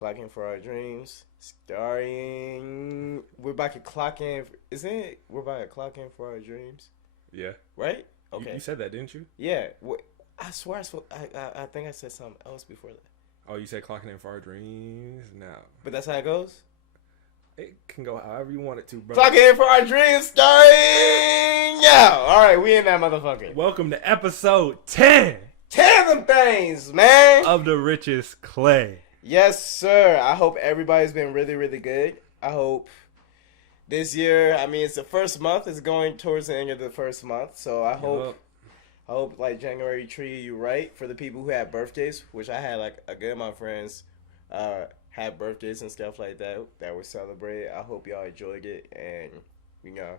Clocking for Our Dreams, starring. We're about to clock in. Isn't it? We're about to clock in for our dreams, Yeah. right? You Okay. said that, didn't you? Yeah. I swear I think I said something else before that. Oh, you said clocking in for our dreams? No. But that's how it goes. It can go however you want it to, brother. Clocking in for our dreams, starring. Yeah. All right, we in that motherfucker. Welcome to episode 10 Ten of them things, man. of the Richest Clay. Yes, sir. I hope everybody's been really, really good. I hope this year, I mean, it's the first month. It's going towards the end of the first month. So I hope like January treated you right. For the people who had birthdays, which I had like a good amount of friends had birthdays and stuff like that were celebrated. I hope y'all enjoyed it and, you know,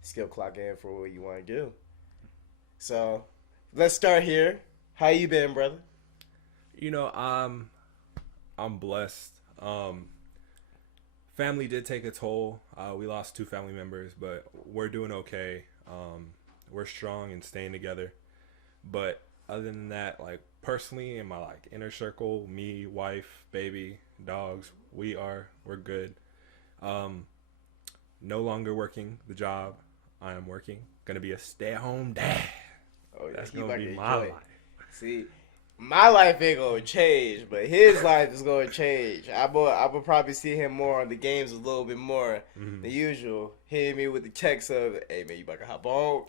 still clock in for what you want to do. So let's start here. How you been, brother? You know, I'm blessed. Family did take a toll. We lost two family members, but we're doing okay. We're strong and staying together. But other than that, like personally in my like inner circle, me, wife, baby, dogs, we're good. Um, no longer working the job I am working. Gonna be a stay-at-home dad. Oh, yeah, That's you gonna about be to my enjoy it. life. See, my life ain't gonna change, but his life is gonna change. I will probably see him more on the games a little bit more Mhm. than usual. Hitting me with the text of, "Hey man, you about to hop on?"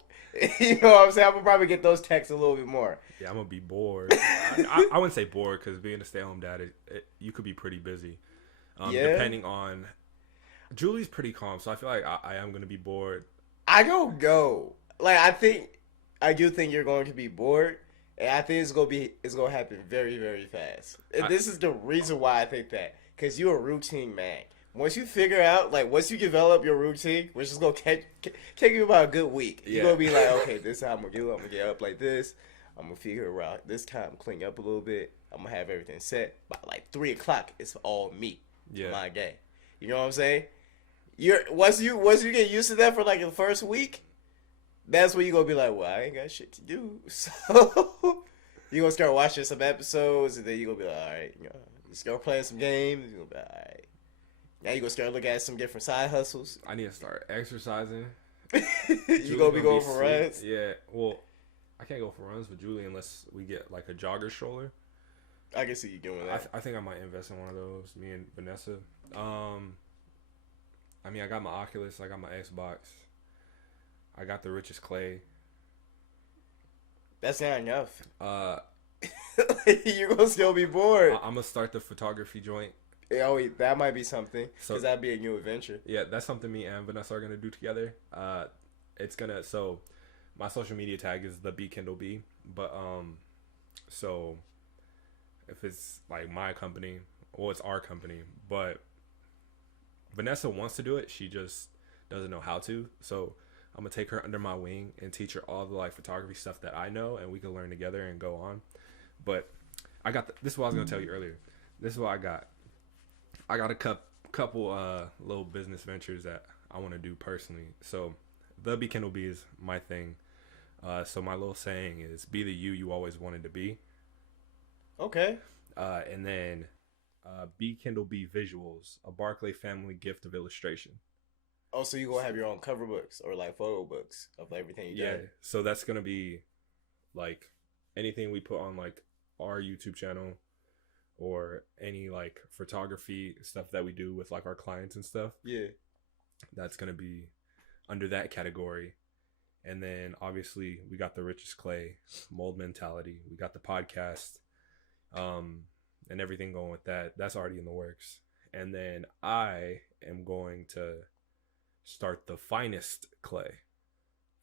You know what I'm saying? I will probably get those texts a little bit more. Yeah, I'm gonna be bored. I wouldn't say bored because being a stay-at-home dad, you could be pretty busy. Yeah, Depending on Julie's pretty calm, so I feel like I am gonna be bored. I don't go. Like I do think you're going to be bored, and I think it's gonna happen very very fast. And I, this is the reason why I think that, because you're a routine man. Once you figure out, like, once you develop your routine, which is gonna take you about a good week, you're yeah, gonna be like, okay, this is how I'm gonna do. I'm gonna get up like this. I'm gonna figure out this time, clean up a little bit. I'm gonna have everything set by like 3 o'clock. It's all me, yeah. my day. You know what I'm saying? You're once you get used to that for like the first week, that's when you gonna be like, well, I ain't got shit to do. So you gonna start watching some episodes, and then you gonna be like, all right, you know, start playing some games. You gonna be like, all right. Now you gonna start looking at some different side hustles. I need to start exercising. You gonna be going for runs. Yeah, well, I can't go for runs with Julie unless we get like a jogger stroller. I can see you doing that. I think I might invest in one of those. Me and Vanessa. I mean, I got my Oculus, I got my Xbox, I got the Richest Clay. That's not enough. Uh, You're gonna still be bored. I'm gonna start the photography joint. Oh, that might be something, So because that'd be a new adventure. yeah, that's something me and Vanessa are gonna do together. It's gonna so my social media tag is the B Kendall B, but so if it's like my company, well, it's our company, but Vanessa wants to do it. She just doesn't know how to. So I'm gonna take her under my wing and teach her all the like photography stuff that I know, and we can learn together and go on. But this is what I was gonna tell you earlier. This is what I got. I got a couple little business ventures that I want to do personally. So the Be Kendall Be is my thing. So my little saying is, be the you always wanted to be. Okay. And then Be Kendall Be Visuals, a Barclay family gift of illustration. Oh, so you gonna have your own cover books or like photo books of everything you Yeah. done? So that's gonna be like anything we put on like our YouTube channel or any like photography stuff that we do with like our clients and stuff. Yeah. That's gonna be under that category. And then obviously we got the Richest Clay mold mentality. We got the podcast, and everything going with that. That's already in the works. And then I am going to start the finest clay.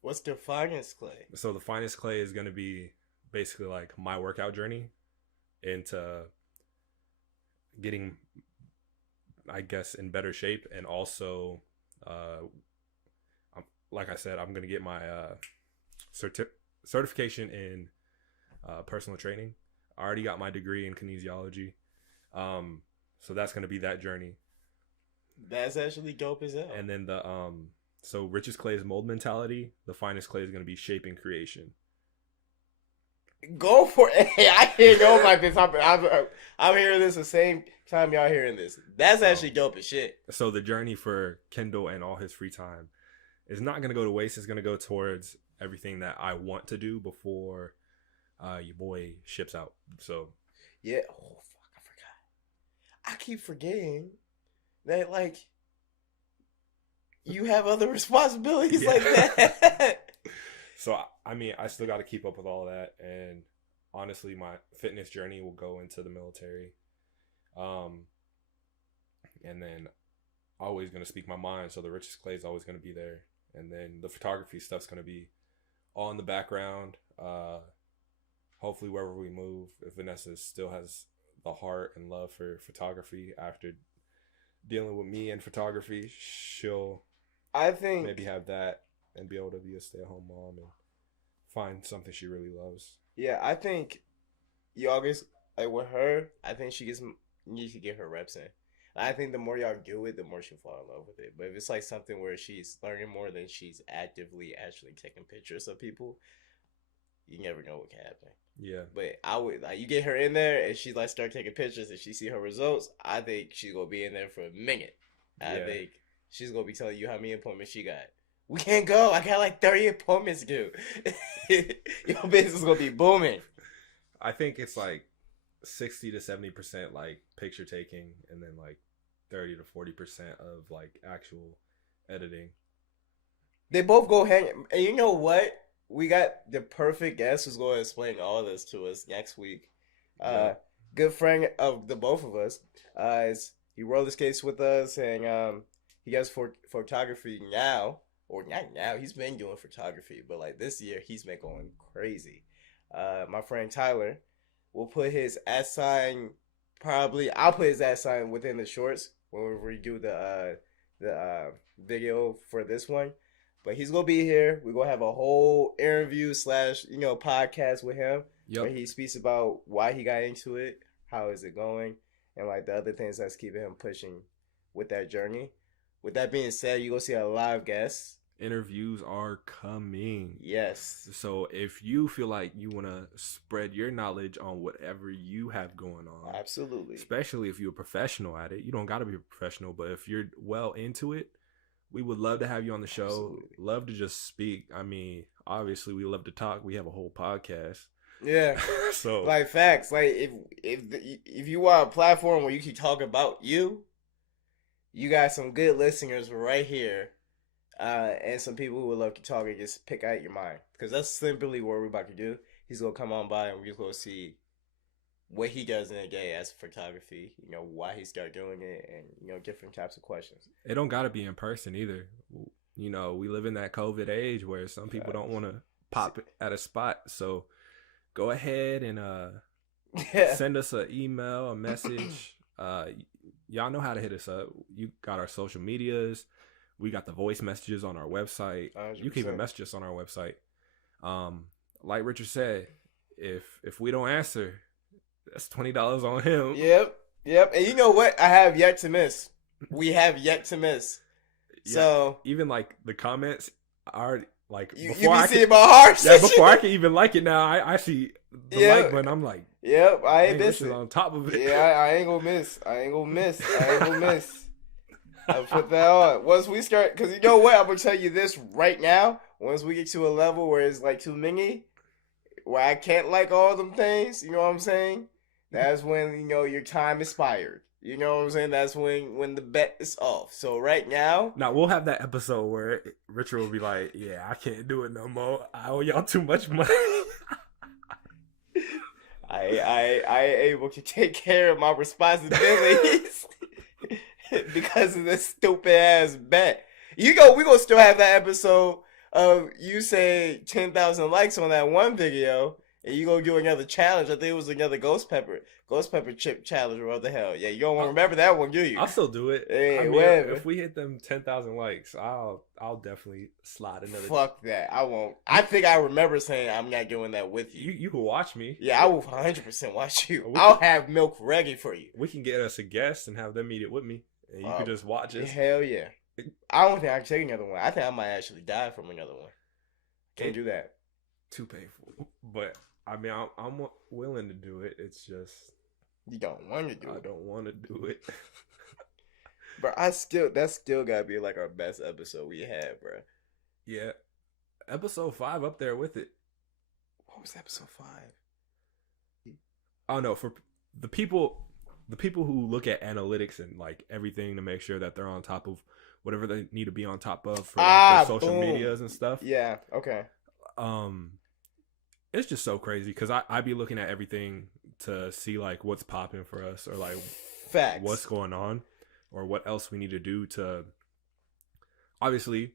What's the finest clay? So the finest clay is gonna be basically like my workout journey into getting, I guess, in better shape, and also like I said, I'm gonna get my certification in personal training. I already got my degree in kinesiology, so that's gonna be that journey. That's actually dope as hell. And then so Richest Clay is mold mentality. The finest clay is gonna be shape and creation. Go for it. Hey, I can't go about this. I'm hearing this the same time y'all hearing this. That's actually dope as shit. So the journey for Kendall and all his free time is not going to go to waste. It's going to go towards everything that I want to do before your boy ships out. So yeah. Oh fuck, I forgot. I keep forgetting that like you have other responsibilities like that. So I mean, I still got to keep up with all of that, and honestly, my fitness journey will go into the military, and then always going to speak my mind. So the Richest Clay is always going to be there, and then the photography stuff's going to be all in the background. Hopefully, wherever we move, if Vanessa still has the heart and love for photography after dealing with me and photography, she'll maybe have that and be able to be a stay-at-home mom and find something she really loves. Yeah, I think y'all get like with her. I think she needs to get her reps in. I think the more y'all do it, the more she'll fall in love with it. But if it's like something where she's learning more than she's actively actually taking pictures of people, you never know what can happen. Yeah. But I would like you get her in there and she like start taking pictures and she see her results. I think she's gonna be in there for a minute. I think she's gonna be telling you how many appointments she got. We can't go. I got like 30 appointments due. Your business is gonna be booming. I think it's like 60 to 70% like picture taking, and then like 30 to 40% of like actual editing. They both go hang. And you know what? We got the perfect guest who's going to explain all this to us next week. Good friend of the both of us. He roller skates with us, and he does photography now. Or not now, he's been doing photography, but like this year he's been going crazy. My friend Tyler will put his @ I'll put his @ within the shorts when we do the video for this one. But he's gonna be here. We're gonna have a whole interview / podcast with him. Yep. Where he speaks about why he got into it, how is it going, and like the other things that's keeping him pushing with that journey. With that being said, you're gonna see a lot of guests. Interviews are coming. Yes. So if you feel like you want to spread your knowledge on whatever you have going on. Absolutely. Especially if you're a professional at it. You don't got to be a professional, but if you're well into it, we would love to have you on the show. Absolutely. Love to just speak. I mean, obviously we love to talk. We have a whole podcast. Yeah. So like facts. Like if you want a platform where you can talk about you got some good listeners right here. And some people who would love to talk and just pick out your mind. Because that's simply what we're about to do. He's going to come on by and we're just going to see what he does in a day as photography. Why he started doing it and, different types of questions. It don't got to be in person either. We live in that COVID age where some people don't want to pop at a spot. So go ahead and send us an email, a message. Y'all know how to hit us up. You got our social medias. We got the voice messages on our website. 100%. You can even message us on our website. Like Richard said, if we don't answer, that's $20 on him. Yep. And you know what? I have yet to miss. We have yet to miss. Yeah. So even like the comments are like you be seeing my heart. Yeah, before I can even like it now, I see the like button. I'm like, yep, I ain't missing. On top of it. Yeah, I ain't gonna miss. I'll put that on. Once we start, because you know what? I'm going to tell you this right now. Once we get to a level where it's like too many, where I can't like all them things, you know what I'm saying? That's when, your time expired. You know what I'm saying? That's when the bet is off. So right now. Now, we'll have that episode where Richard will be like, yeah, I can't do it no more. I owe y'all too much money. I ain't able to take care of my responsibilities. Because of this stupid ass bet. We gonna still have that episode of you say 10,000 likes on that one video, and you gonna do another challenge. I think it was another ghost pepper chip challenge or what the hell. Yeah, you don't want to remember that one, do you? I'll still do it. Hey, whatever. If we hit them 10,000 likes, I'll definitely slide another. Fuck that. I won't. I think I remember saying I'm not doing that with you. You can watch me. Yeah, I will 100% watch you. I'll have milk ready for you. We can get us a guest and have them eat it with me. And you could just watch it. Hell yeah. I don't think I can take another one. I think I might actually die from another one. Can't do that. Too painful. But I mean, I'm willing to do it. It's just You don't want to do I it. don't want to do it. Bro, that's still gotta be like our best episode we had, bro. Yeah, episode 5 up there with it. What was episode 5? Oh no, for the people who look at analytics and like everything to make sure that they're on top of whatever they need to be on top of for like, their social medias and stuff. Yeah. Okay. It's just so crazy because I be looking at everything to see like what's popping for us or like facts, what's going on or what else we need to do to obviously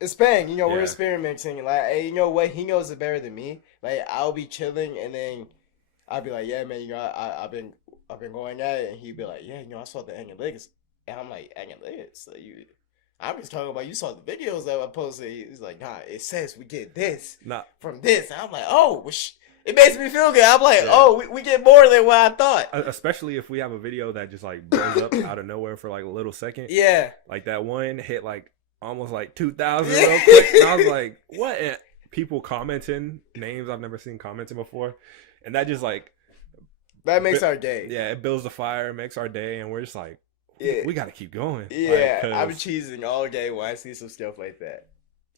it's bang. You know, we're experimenting. Like, hey, you know what? He knows it better than me. Like, I'll be chilling and then I'll be like, yeah, man, you know, I've been going at it, and he'd be like, yeah, you know, I saw the analytics, and I'm like, analytics? So I'm just talking about you saw the videos that I posted. He's like, nah, it says we get this from this. And I'm like, oh, it makes me feel good. I'm like, oh, we get more than what I thought. Especially if we have a video that just like blows up out of nowhere for like a little second. Yeah. Like that one hit like almost like 2,000 real quick. And I was like, what? And people commenting names I've never seen commenting before. And that just like... that makes our day. Yeah, it builds the fire, makes our day. And we're just like, we got to keep going. Yeah, like, I'm cheesing all day when I see some stuff like that.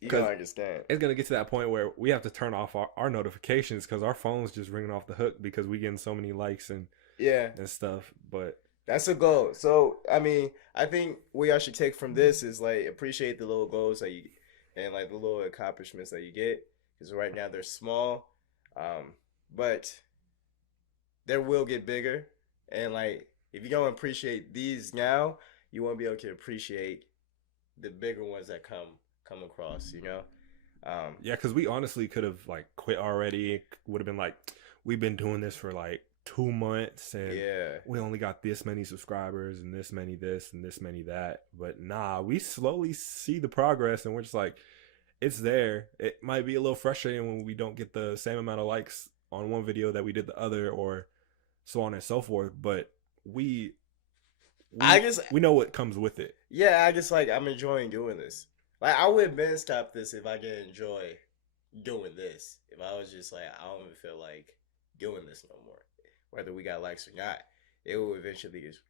You don't understand. It's going to get to that point where we have to turn off our notifications because our phone's just ringing off the hook because we getting so many likes and stuff. But that's a goal. So, I mean, I think what y'all should take from this is like appreciate the little goals that you and like the little accomplishments that you get, because right now they're small, but they will get bigger. And like if you don't appreciate these now, you won't be able to appreciate the bigger ones that come across, you know. Yeah, because we honestly could have like quit already. Would have been like, we've been doing this for like 2 months and we only got this many subscribers and this many this and this many that. But nah, we slowly see the progress and we're just like, it's there. It might be a little frustrating when we don't get the same amount of likes on one video that we did the other, or so on and so forth. But we know what comes with it. Yeah, I'm enjoying doing this. Like, I wouldn't been stop this if I didn't enjoy doing this. If I was just like, I don't even feel like doing this no more, whether we got likes or not, it will eventually just...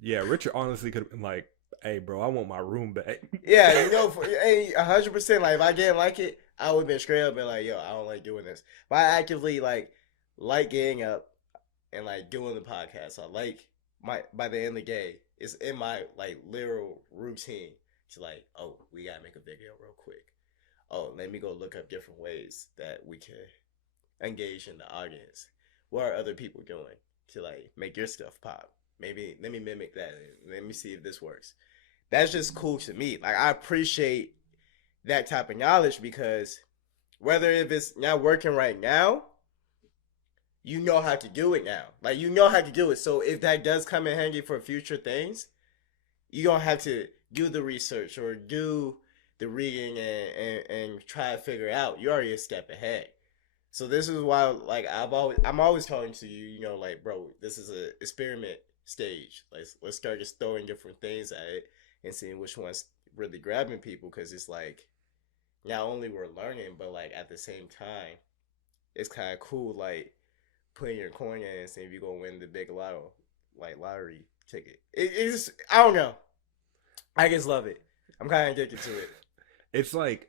Yeah, Richard honestly could have been like, hey, bro, I want my room back. Yeah, you know, 100%. Like, if I didn't like it, I would have been straight up and like, yo, I don't like doing this. But I actively like getting up and like doing the podcast. I like by the end of the day, it's in my like literal routine to like, oh, we gotta make a video real quick. Oh, let me go look up different ways that we can engage in the audience. What are other people doing to like make your stuff pop? Maybe let me mimic that. Let me see if this works. That's just cool to me. Like, I appreciate that type of knowledge, because whether if it's not working right now, you know how to do it now. Like, you know how to do it. So if that does come in handy for future things, you don't have to do the research or do the reading and try to figure it out. You're already a step ahead. So this is why, like, I'm always talking to you, you know, like, bro, this is an experiment stage. Like, let's start just throwing different things at it and seeing which one's really grabbing people, because it's like, not only we're learning, but like at the same time, it's kind of cool, like putting your coin in and seeing if you're gonna win the big lottery ticket. It's, I don't know, I just love it. I'm kind of addicted to it. It's like,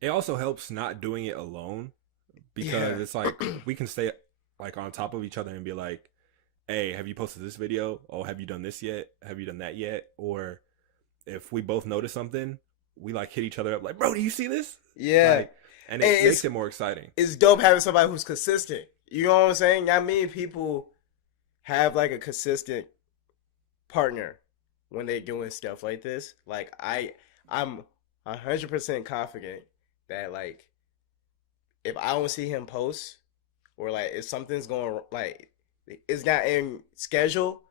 it also helps not doing it alone, because it's like we can stay like on top of each other and be like, hey, have you posted this video? Oh, have you done this yet? Have you done that yet? Or if we both notice something, we like hit each other up like, bro, do you see this? Yeah. Like, and it makes it more exciting. It's dope having somebody who's consistent. You know what I'm saying? Not many people have like a consistent partner when they're doing stuff like this. Like, I'm 100% confident that like, if I don't see him post, or like if something's going, like it's not in schedule,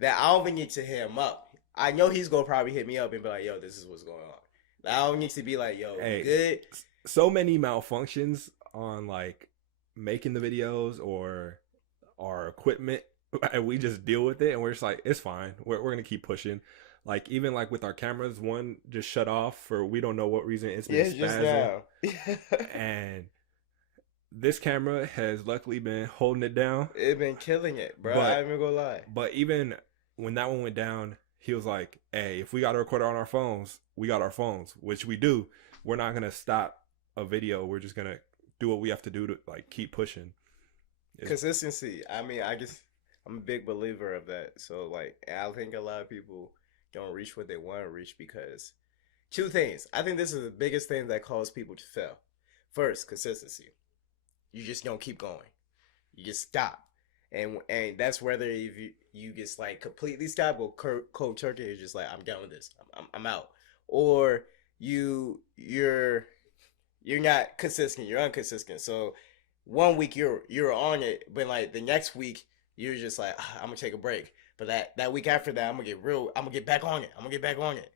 that I don't even need to hit him up. I know he's gonna probably hit me up and be like, yo, this is what's going on. Like, I don't need to be like, yo, hey, good. So many malfunctions on like making the videos or our equipment, and we just deal with it, and we're just like, it's fine. We're gonna keep pushing. Like, even like with our cameras, one just shut off for we don't know what reason. It's been spazzing. And this camera has luckily been holding it down. It been killing it, bro. I ain't even gonna lie. But even when that one went down, he was like, "Hey, if we got to record it on our phones, we got our phones, which we do. We're not gonna stop a video. We're just gonna do what we have to do to like keep pushing." Consistency. I mean, I guess I'm a big believer of that. So like, I think a lot of people don't reach what they want to reach because two things. I think this is the biggest thing that causes people to fail. First, consistency. You just don't keep going. You just stop, and that's whether if you just like completely stop or cold turkey. You're just like, I'm done with this. I'm out. Or you're not consistent. You're inconsistent. So one week you're on it, but like the next week you're just like, I'm gonna take a break. But that week after that, I'm gonna get back on it. I'm gonna get back on it.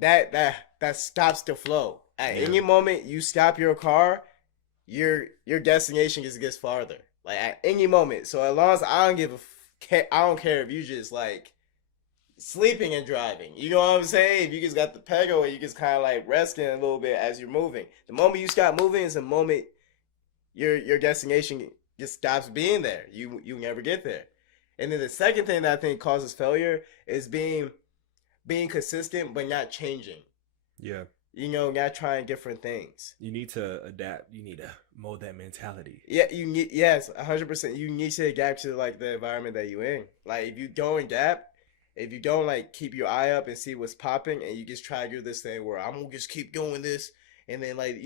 That stops the flow. At any moment you stop your car, your destination just gets farther. Like at any moment. So as long as I don't care if you just like sleeping and driving. You know what I'm saying? If you just got the pedal and you just kind of like resting a little bit as you're moving. The moment you stop moving is the moment your destination just stops being there. You never get there. And then the second thing that I think causes failure is being consistent but not changing. Yeah. You know, not trying different things. You need to adapt. You need to mold that mentality. Yeah, yes, 100%. You need to adapt to like the environment that you're in. Like if you don't adapt, if you don't like keep your eye up and see what's popping, and you just try to do this thing where I'm gonna just keep doing this, and then like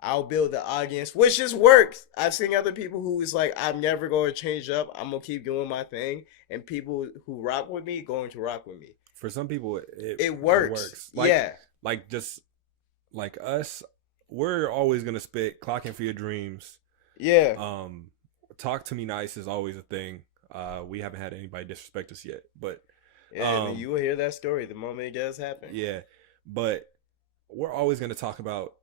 I'll build the audience, which just works. I've seen other people who is like, I'm never going to change up. I'm gonna keep doing my thing, and people who rock with me going to rock with me. For some people, it works. Like just like us, we're always gonna spit clocking for your dreams. Yeah. Talk to me nice is always a thing. We haven't had anybody disrespect us yet, but yeah, you will hear that story the moment it does happen. Yeah, but we're always gonna talk about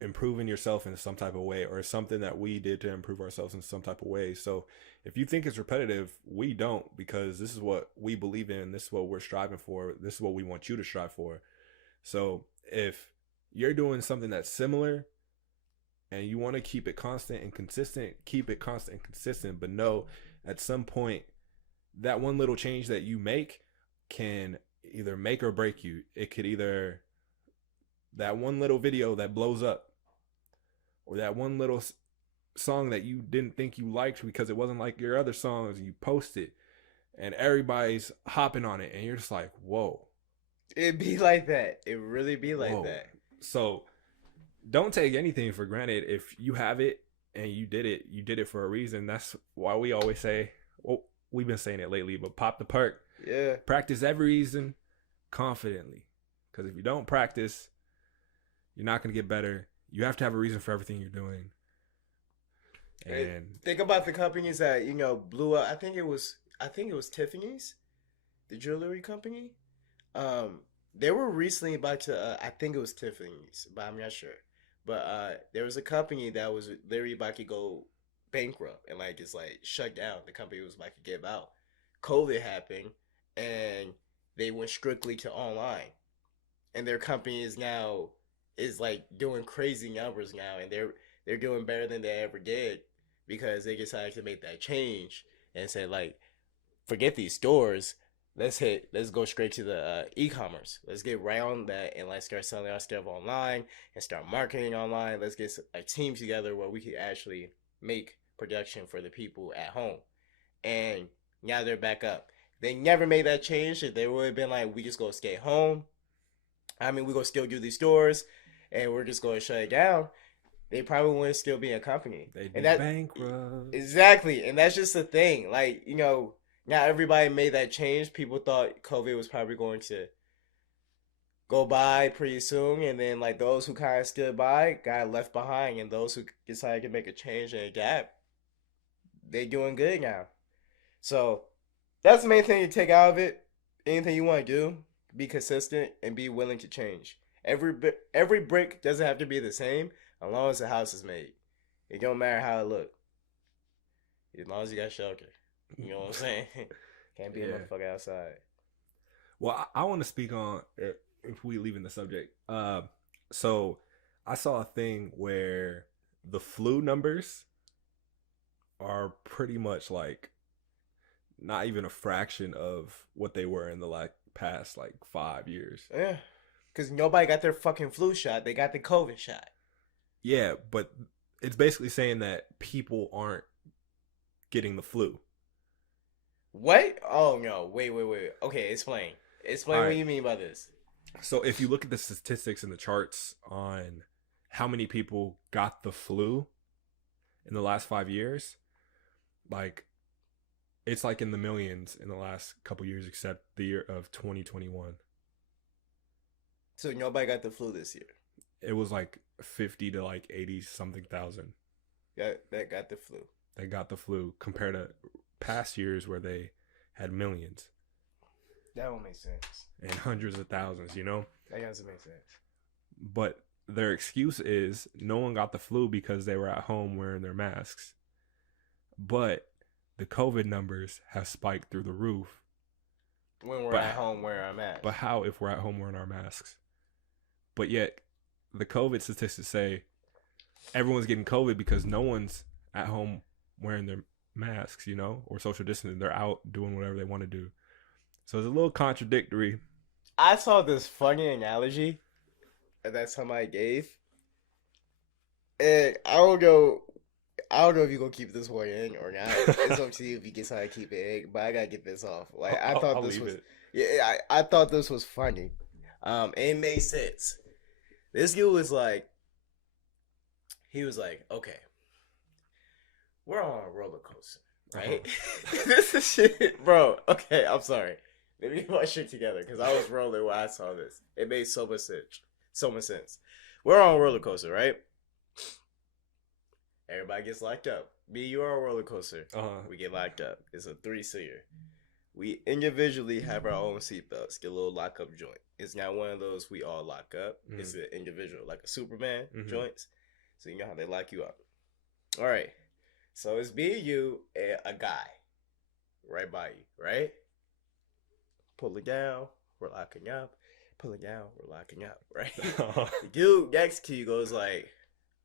improving yourself in some type of way, or something that we did to improve ourselves in some type of way. So if you think it's repetitive, we don't, because this is what we believe in. This is what we're striving for. This is what we want you to strive for. So if you're doing something that's similar and you want to keep it constant and consistent, keep it constant and consistent. But no, at some point, that one little change that you make can either make or break you. It could either, that one little video that blows up, or that one little song that you didn't think you liked because it wasn't like your other songs, you post it and everybody's hopping on it and you're just like, whoa. It be like that. It really be like that. So don't take anything for granted. If you have it and you did it for a reason. That's why we always say, well, we've been saying it lately, but pop the perk. Yeah. Practice every reason confidently. Because if you don't practice, you're not going to get better. You have to have a reason for everything you're doing. And think about the companies that, blew up. I think it was Tiffany's, the jewelry company. They were recently about to, I think it was Tiffany's, but I'm not sure. But there was a company that was literally about to go bankrupt and like it's like shut down. The company was about to give out. COVID happened and they went strictly to online. And their company is like doing crazy numbers now, and they're doing better than they ever did because they decided to make that change and say like, forget these stores. Let's go straight to the e-commerce. Let's get right on that and let's start selling our stuff online and start marketing online. Let's get a team together where we can actually make production for the people at home. And now they're back up. They never made that change. If they would have been like, we just go stay home, I mean, we're going to still do these stores and we're just going to shut it down, they probably wouldn't still be a company. They'd be bankrupt. Exactly. And that's just the thing. Like, not everybody made that change. People thought COVID was probably going to go by pretty soon. And then, like, those who kind of stood by got left behind. And those who decided to make a change and adapt, they're doing good now. So, that's the main thing to take out of it. Anything you want to do, be consistent and be willing to change. Every brick doesn't have to be the same as long as the house is made. It don't matter how it look. As long as you got shelter. You know what I'm saying? Can't be a motherfucker outside. Well, I want to speak on, if we leaving the subject. So I saw a thing where the flu numbers are pretty much like not even a fraction of what they were in the like past like 5 years. Yeah, because nobody got their fucking flu shot. They got the COVID shot. Yeah, but it's basically saying that people aren't getting the flu. What? Oh no! Wait. Okay, explain. Explain what Right. you mean by this. So if you look at the statistics and the charts on how many people got the flu in the last 5 years, like it's like in the millions in the last couple years, except the year of 2021. So nobody got the flu this year. It was like 50 to like 80 something thousand That got the flu. that got the flu compared to past years where they had millions That don't make sense. and hundreds of thousands, you know? That doesn't make sense. But their excuse is no one got the flu because they were at home wearing their masks. But the COVID numbers have spiked through the roof. When we're at home wearing our mask. But how if we're at home wearing our masks? But yet, the COVID statistics say everyone's getting COVID because no one's at home wearing their masks, you know, or social distancing. They're out doing whatever they want to do. So it's a little contradictory. I saw this funny analogy that somebody gave, and I don't know if you're gonna keep this one in or not. It's up to you if you decide to keep it in, but I gotta get this off. Like I thought this was, I thought this was funny. It made sense. This dude was like, okay, we're on a roller coaster, right? This is shit, bro. Okay, I'm sorry. Let me get my shit together because I was rolling when I saw this. It made so much sense. We're on a roller coaster, right? Everybody gets locked up. Me, you are on a roller coaster. We get locked up. It's a 3-seater. We individually have our own seatbelts. Get a little lockup joint. It's not one of those we all lock up. Mm-hmm. It's an individual, like a Superman joints. So you know how they lock you up. All right. So it's me, you, and a guy right by you, right? Pulling down, we're locking up. Pulling down, we're locking up, right? The dude next to you goes like,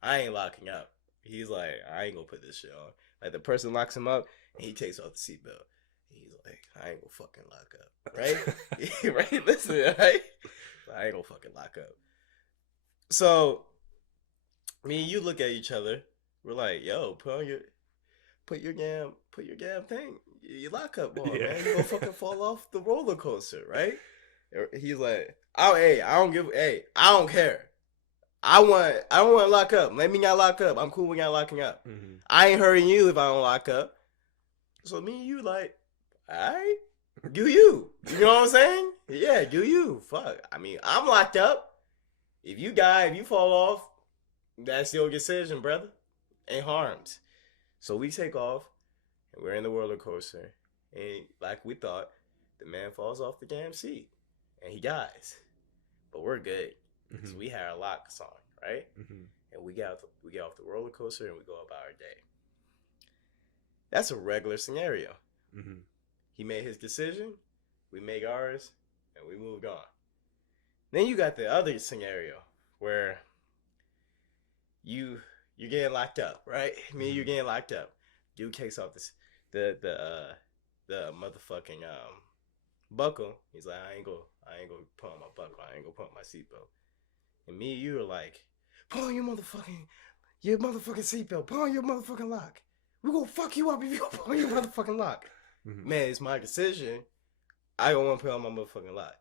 I ain't locking up. He's like, I ain't gonna put this shit on. Like the person locks him up and he takes off the seatbelt. He's like, I ain't gonna fucking lock up. Right? Right? Listen, right? I ain't gonna fucking lock up. So me and you look at each other, we're like, yo, put your damn thing. You lock up on, man. You gonna fucking fall off the roller coaster, right? He's like, I don't care. I want to lock up. Let me not lock up. I'm cool with not locking up. Mm-hmm. I ain't hurting you if I don't lock up. So me and you like, alright, do you. You know what I'm saying? Yeah, do you. Fuck. I mean, I'm locked up. If you die, if you fall off, that's your decision, brother. Ain't harmed. So we take off, and we're in the roller coaster. And like we thought, the man falls off the damn seat. And he dies. But we're good. Mm-hmm. So we had our locks on, right? Mm-hmm. And we get off the roller coaster and we go about our day. That's a regular scenario. Mm-hmm. He made his decision, we make ours, and we moved on. Then you got the other scenario where you're getting locked up, right? Me, you're getting locked up. Dude takes off the motherfucking buckle. He's like, I ain't gonna put on my buckle. I ain't gonna put on my seatbelt. And me and you are like, put on your motherfucking seatbelt. Put on your motherfucking lock. We're gonna fuck you up if you don't put on your motherfucking lock. Mm-hmm. Man, it's my decision. I don't want to put on my motherfucking lock.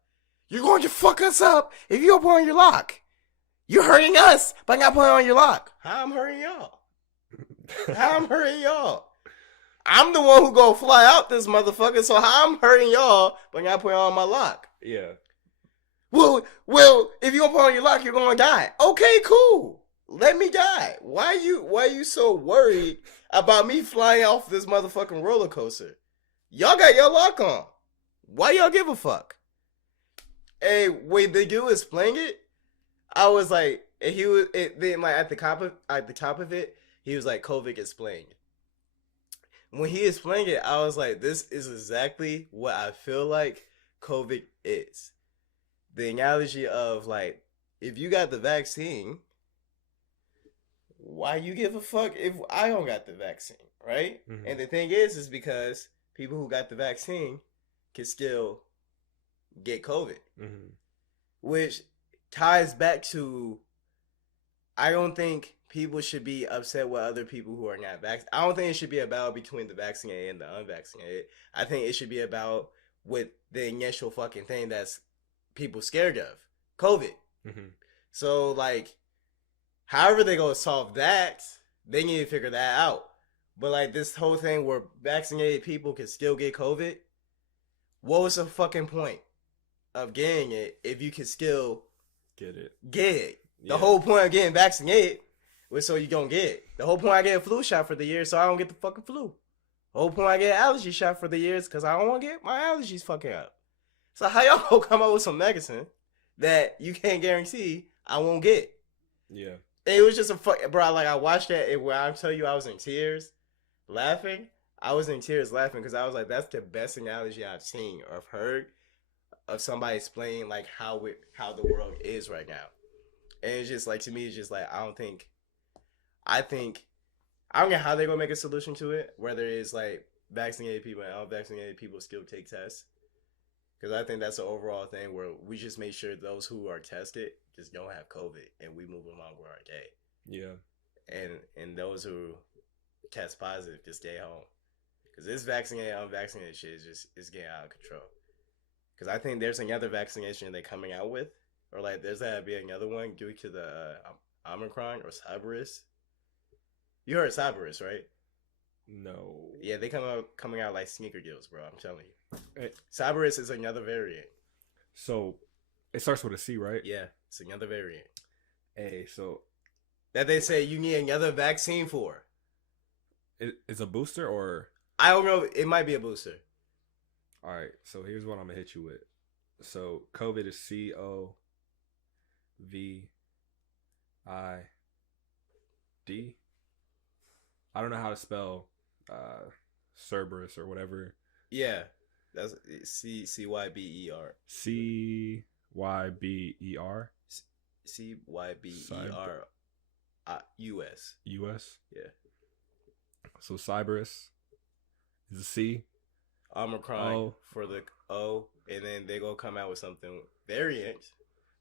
You're going to fuck us up if you don't put on your lock. You're hurting us by not putting on your lock. How I'm hurting y'all? How I'm hurting y'all? I'm the one who gonna fly out this motherfucker, so how I'm hurting y'all by not putting on my lock? Yeah. Well, if you don't put on your lock, you're gonna die. Okay, cool. Let me die. Why you so worried about me flying off this motherfucking roller coaster? Y'all got your lock on. Why y'all give a fuck? Hey, when the dude was playing it, I was like, then like at the top of it, he was like, COVID explained. When he explained it, I was like, this is exactly what I feel like COVID is. The analogy of like, if you got the vaccine, why you give a fuck if I don't got the vaccine, right? Mm-hmm. And the thing is because people who got the vaccine can still get COVID, Mm-hmm. which ties back to I don't think people should be upset with other people who are not vaccinated. I don't think it should be a battle between the vaccinated and the unvaccinated. I think it should be about with the initial fucking thing that's people scared of, COVID. Mm-hmm. So like, however they gonna solve that, they need to figure that out. But like this whole thing where vaccinated people can still get COVID, what was the fucking point of getting it if you can still Get it? get it? The Yeah. whole point of getting vaccinated was so you don't get it. The whole point I get a flu shot for the year so I don't get the fucking flu. The whole point I get an allergy shot for the year is because I don't want to get my allergies fucking up. So how y'all gonna come up with some medicine that you can't guarantee I won't get? Yeah. It was just a fuck, bro. Like I watched that, and when I tell you I was in tears, laughing. I was in tears laughing because I was like, "That's the best analogy I've seen or I've heard of somebody explaining like how the world is right now." And it's just like to me, it's just like I think I don't know how they're gonna make a solution to it. Whether it's like vaccinated people and unvaccinated people still take tests, because I think that's an overall thing where we just make sure those who are tested just don't have COVID and we move along with our day. Yeah. And those who test positive just stay home, because this vaccinated unvaccinated shit is getting out of control. Because I think there's another vaccination they're coming out with, or like there's gotta be another one due to the Omicron or Cyberus. You heard Cyberus, right? No. Yeah, they coming out like sneaker deals, bro. I'm telling you. Hey. Cyberus is another variant. So it starts with a C, right? Yeah, it's another variant. Hey, so That they say you need another vaccine for. it's a booster or? I don't know. It might be a booster. All right. So here's what I'm gonna hit you with. So COVID is COVID. I don't know how to spell Cerberus or whatever. Yeah, that's CYBER. CYBER. CYBER. US. US. Yeah. So Cyberus is a C. Omicron for the O, and then they gonna come out with something variant.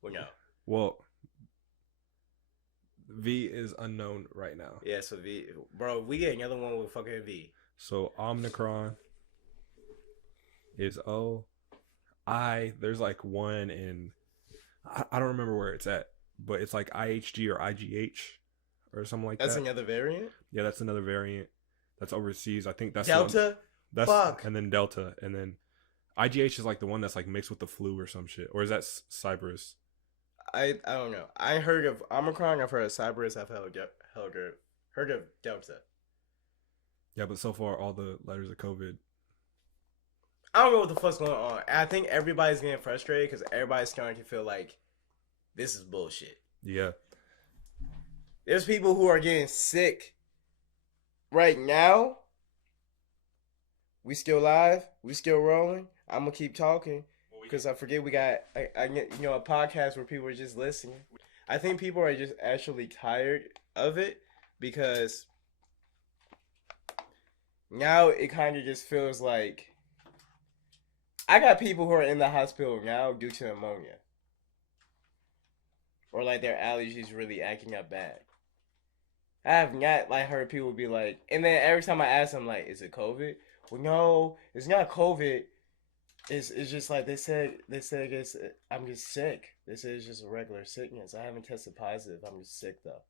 Well, no. Well, V is unknown right now. Yeah, so V, bro, we get another one with fucking V. So Omicron is O. There's like one in, I don't remember where it's at, but it's like IHG or IGH or something like That's that. That's another variant? Yeah, that's another variant. That's overseas. I think that's Delta? Fuck. And then Delta. And then IGH is like the one that's like mixed with the flu or some shit. Or is that Cyprus? I don't know. I heard of Omicron. I've heard of Cyprus. I've heard of Delta. Yeah, but so far all the letters of COVID. I don't know what the fuck's going on. I think everybody's getting frustrated because everybody's starting to feel like this is bullshit. Yeah. There's people who are getting sick right now. We still live. We still rolling. I'm gonna keep talking because I forget we got a podcast where people are just listening. I think people are just actually tired of it because now it kind of just feels like I got people who are in the hospital now due to pneumonia or like their allergies really acting up bad. I have not like heard people be like, and then every time I ask them like, is it COVID? Well, no, it's not COVID. It's just like they said it's, I'm just sick. They said it's just a regular sickness. I haven't tested positive. I'm just sick though.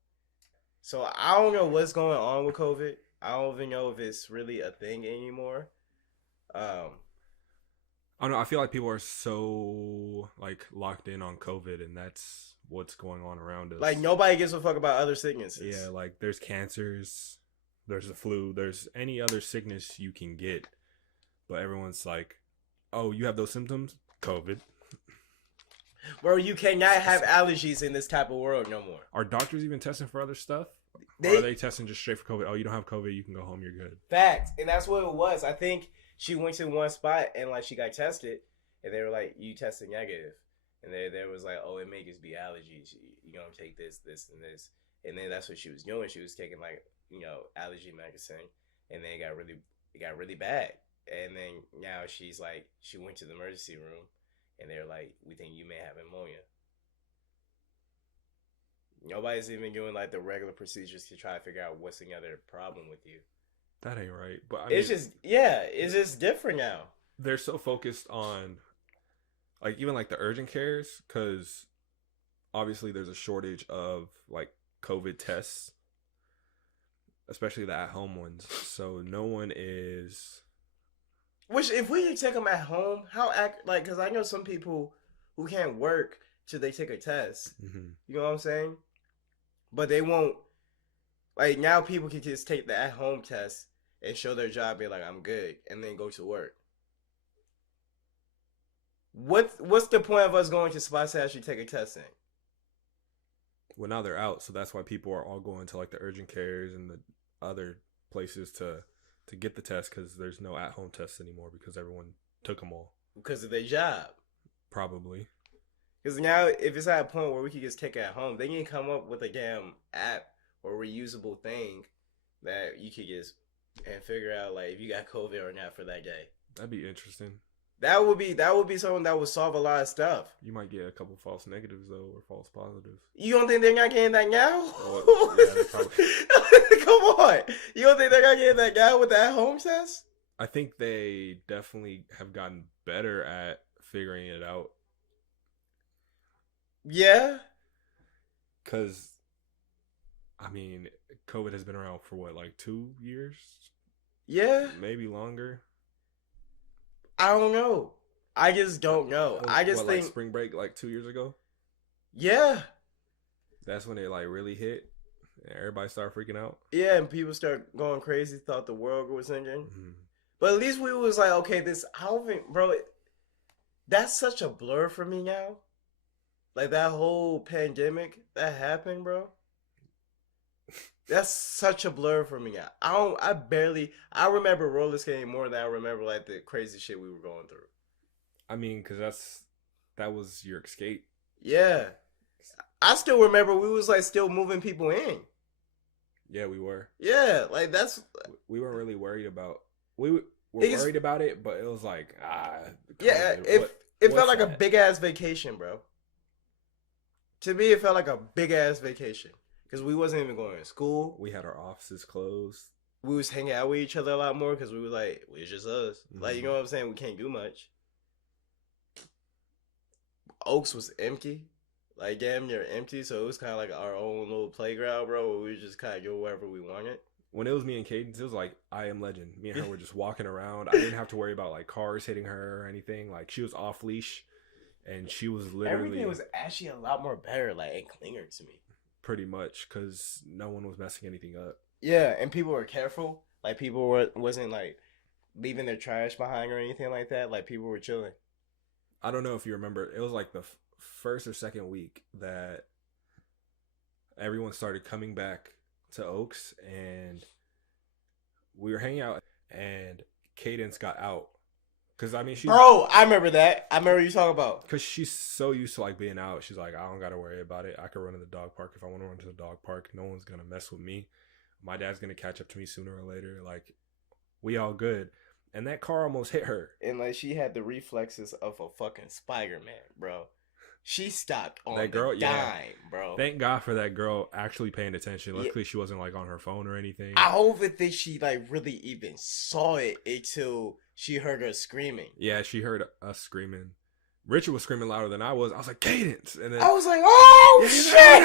So I don't know what's going on with COVID. I don't even know if it's really a thing anymore. I don't know. I feel like people are so like locked in on COVID, and that's what's going on around us. Like nobody gives a fuck about other sicknesses. Yeah, like there's cancers, there's the flu, there's any other sickness you can get, but everyone's like, "Oh, you have those symptoms? COVID." Bro, you cannot have allergies in this type of world no more. Are doctors even testing for other stuff? Or are they testing just straight for COVID? Oh, you don't have COVID, you can go home, you're good. Facts, and that's what it was. I think she went to one spot and like she got tested, and they were like, "You tested negative," and they was like, "Oh, it may just be allergies. You don't take this, and this," and then that's what she was doing. She was taking like allergy medicine, and then it got really bad. And then now she went to the emergency room, and they're like, we think you may have pneumonia. Nobody's even doing like the regular procedures to try to figure out what's the other problem with you. That ain't right. But I mean, it's just different now. They're so focused on like even like the urgent cares, because obviously there's a shortage of like COVID tests, especially the at-home ones. So no one is. Which if we take them at home, because I know some people who can't work till they take a test. Mm-hmm. You know what I'm saying? But they won't. Like now, people can just take the at-home test and show their job, be like, "I'm good," and then go to work. What's the point of us going to spots to actually take a test in? Well, now they're out, so that's why people are all going to like the urgent cares and the other places to get the test, because there's no at-home tests anymore because everyone took them all. Because of their job. Probably. Because now, if it's at a point where we could just take it at home, they can come up with a damn app or reusable thing that you could just and figure out like if you got COVID or not for that day. That'd be interesting. That would be something that would solve a lot of stuff. You might get a couple false negatives though, or false positives. You don't think they're not getting that now? Oh, yeah, probably... Come on, you don't think they're not getting that now with that home test? I think they definitely have gotten better at figuring it out. Yeah. Because, I mean, COVID has been around for what, like 2 years? Yeah. Maybe longer. I don't know. I just don't know. I just think like spring break like 2 years ago. Yeah. That's when it like really hit. And everybody started freaking out. Yeah, and people start going crazy. Thought the world was ending. Mm-hmm. But at least we was like, okay, I don't think, bro. That's such a blur for me now. Like that whole pandemic that happened, bro. That's such a blur for me. I remember roller skating more than I remember like the crazy shit we were going through. I mean, because that was your escape. Yeah. I still remember we was like still moving people in. Yeah, we were. Yeah, like we weren't really worried about, we were worried about it, but it was like, yeah, it felt like a big ass vacation, bro. To me, it felt like a big ass vacation. Because we wasn't even going to school. We had our offices closed. We was hanging out with each other a lot more because we were like, it's just us. Mm-hmm. Like, you know what I'm saying? We can't do much. Oaks was empty. Like, damn near empty. So it was kind of like our own little playground, bro, where we just kind of go wherever we wanted. When it was me and Cadence, it was like I Am Legend. Me and her were just walking around. I didn't have to worry about like cars hitting her or anything. Like, she was off leash. And she was literally... Everything was actually a lot more better, like, and cleaner to me. Pretty much, because no one was messing anything up. Yeah, and people were careful. Like, people wasn't, like, leaving their trash behind or anything like that. Like, people were chilling. I don't know if you remember. It was, like, the first or second week that everyone started coming back to Oaks, and we were hanging out, and Cadence got out. Cause I mean, bro, I remember that. I remember you talking about. Cause she's so used to like being out. She's like, I don't gotta worry about it. I could run to the dog park if I want to run to the dog park. No one's gonna mess with me. My dad's gonna catch up to me sooner or later. Like, we all good. And that car almost hit her. And like, she had the reflexes of a fucking Spider-Man, bro. She stopped on that girl, the dime, bro. Thank God for that girl actually paying attention. Luckily, she wasn't like on her phone or anything. I don't even think she like really even saw it until she heard us screaming. Yeah, she heard us screaming. Richard was screaming louder than I was. I was like, Cadence. And then I was like, oh, shit.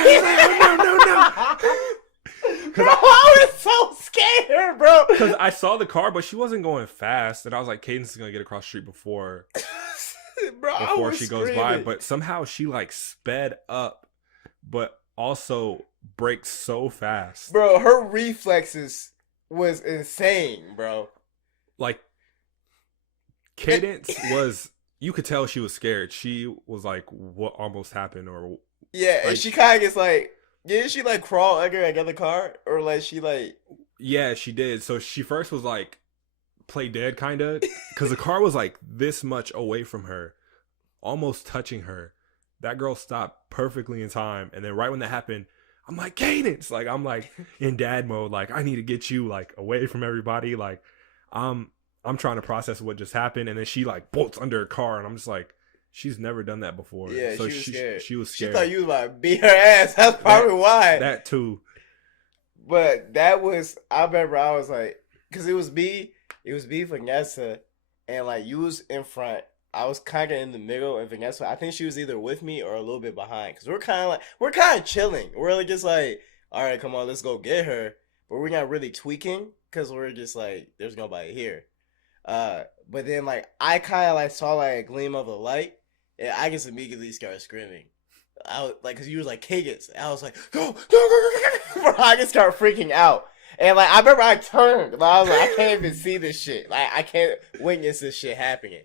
No. Bro, I was so scared, bro. Because I saw the car, but she wasn't going fast. And I was like, Cadence is going to get across the street before she goes by. But somehow she like sped up, but also braked so fast. Bro, her reflexes was insane, bro. Like, Cadence was, you could tell she was scared. She was like, what almost happened? Or yeah, like, and she kind of gets like, didn't she like crawl under another car? Or like she like... Yeah, she did. So she first was like, play dead kind of. Because the car was like this much away from her. Almost touching her. That girl stopped perfectly in time. And then right when that happened, I'm like, Cadence, like I'm like in dad mode, like I need to get you like away from everybody. Like I'm trying to process what just happened, and then she like bolts under a car, and I'm just like, she's never done that before. Yeah, So she was scared. she was She scared. thought you was like beat her ass. That's probably why. That too. But that was, I remember I was like, because it was me, Vanessa, and like you was in front. I was kind of in the middle, and Vanessa, I think she was either with me or a little bit behind. Because we're kind of chilling. We're like just like, all right, come on, let's go get her. But we're not really tweaking because we're just like, there's nobody here. But then like I kind of like saw like a gleam of a light, and I just immediately started screaming. I was like, cause you was like Kagans. I was like, go, go, go, go, go. I just started freaking out. And like I remember I turned. Like, I was like, I can't even see this shit. Like I can't witness this shit happening.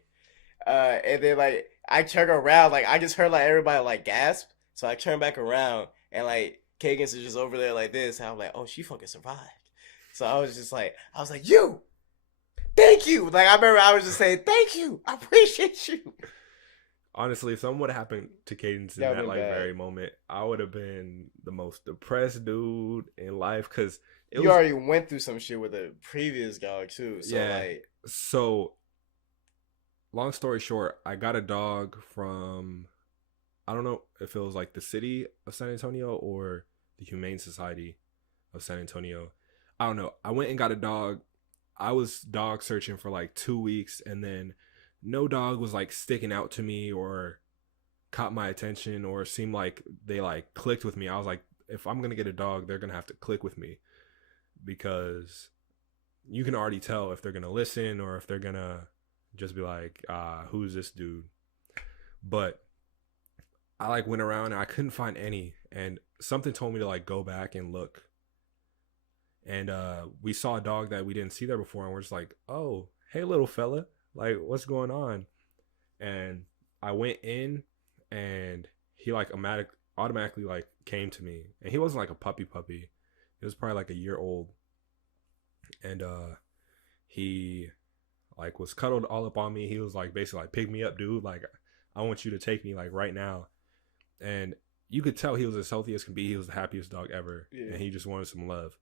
And then like I turned around, like I just heard like everybody like gasp. So I turned back around and like Kagans is just over there like this. And I'm like, oh, she fucking survived. So I was like, you, thank you. Like I remember I was just saying, thank you. I appreciate you. Honestly, if something would have happened to Cadence in that like very moment, I would have been the most depressed dude in life because you already went through some shit with a previous dog too. So yeah. Like, so long story short, I got a dog from, I don't know if it was like the city of San Antonio or the Humane Society of San Antonio. I don't know. I went and got a dog. I was dog searching for like 2 weeks, and then no dog was like sticking out to me or caught my attention or seemed like they like clicked with me. I was like, if I'm going to get a dog, they're going to have to click with me, because you can already tell if they're going to listen or if they're going to just be like, who's this dude? But I like went around and I couldn't find any, and something told me to like go back and look. And we saw a dog that we didn't see there before, and we're just like, oh, hey, little fella. Like, what's going on? And I went in, and he like automatically like came to me, and he wasn't like a puppy. He was probably like a year old, and he like was cuddled all up on me. He was like basically like, pick me up, dude. Like, I want you to take me like right now. And you could tell he was as healthy as can be. He was the happiest dog ever, and he just wanted some love.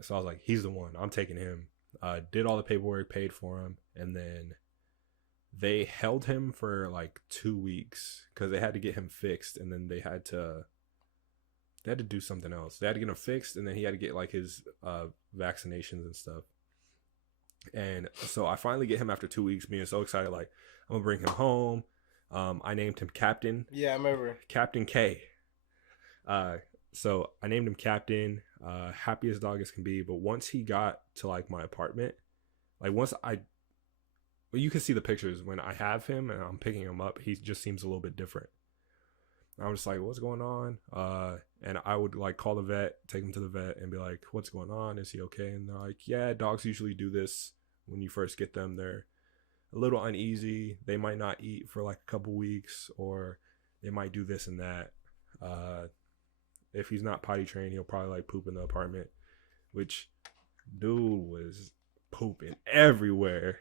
So I was like, he's the one. I'm taking him. Did all the paperwork, paid for him, and then they held him for like 2 weeks because they had to get him fixed, and then they had to do something else. They had to get him fixed, and then he had to get like his vaccinations and stuff. And so I finally get him after 2 weeks, being so excited, like I'm gonna bring him home. I named him Captain. Yeah, I remember. Captain K. So I named him Captain. Happiest dog as can be. But once he got to like my apartment, like you can see the pictures when I have him and I'm picking him up, he just seems a little bit different. I'm just like, what's going on? And I would like call the vet, take him to the vet and be like, what's going on? Is he okay? And they're like, yeah, dogs usually do this when you first get them. They're a little uneasy. They might not eat for like a couple weeks, or they might do this and that. If he's not potty trained, he'll probably like poop in the apartment, which dude was pooping everywhere.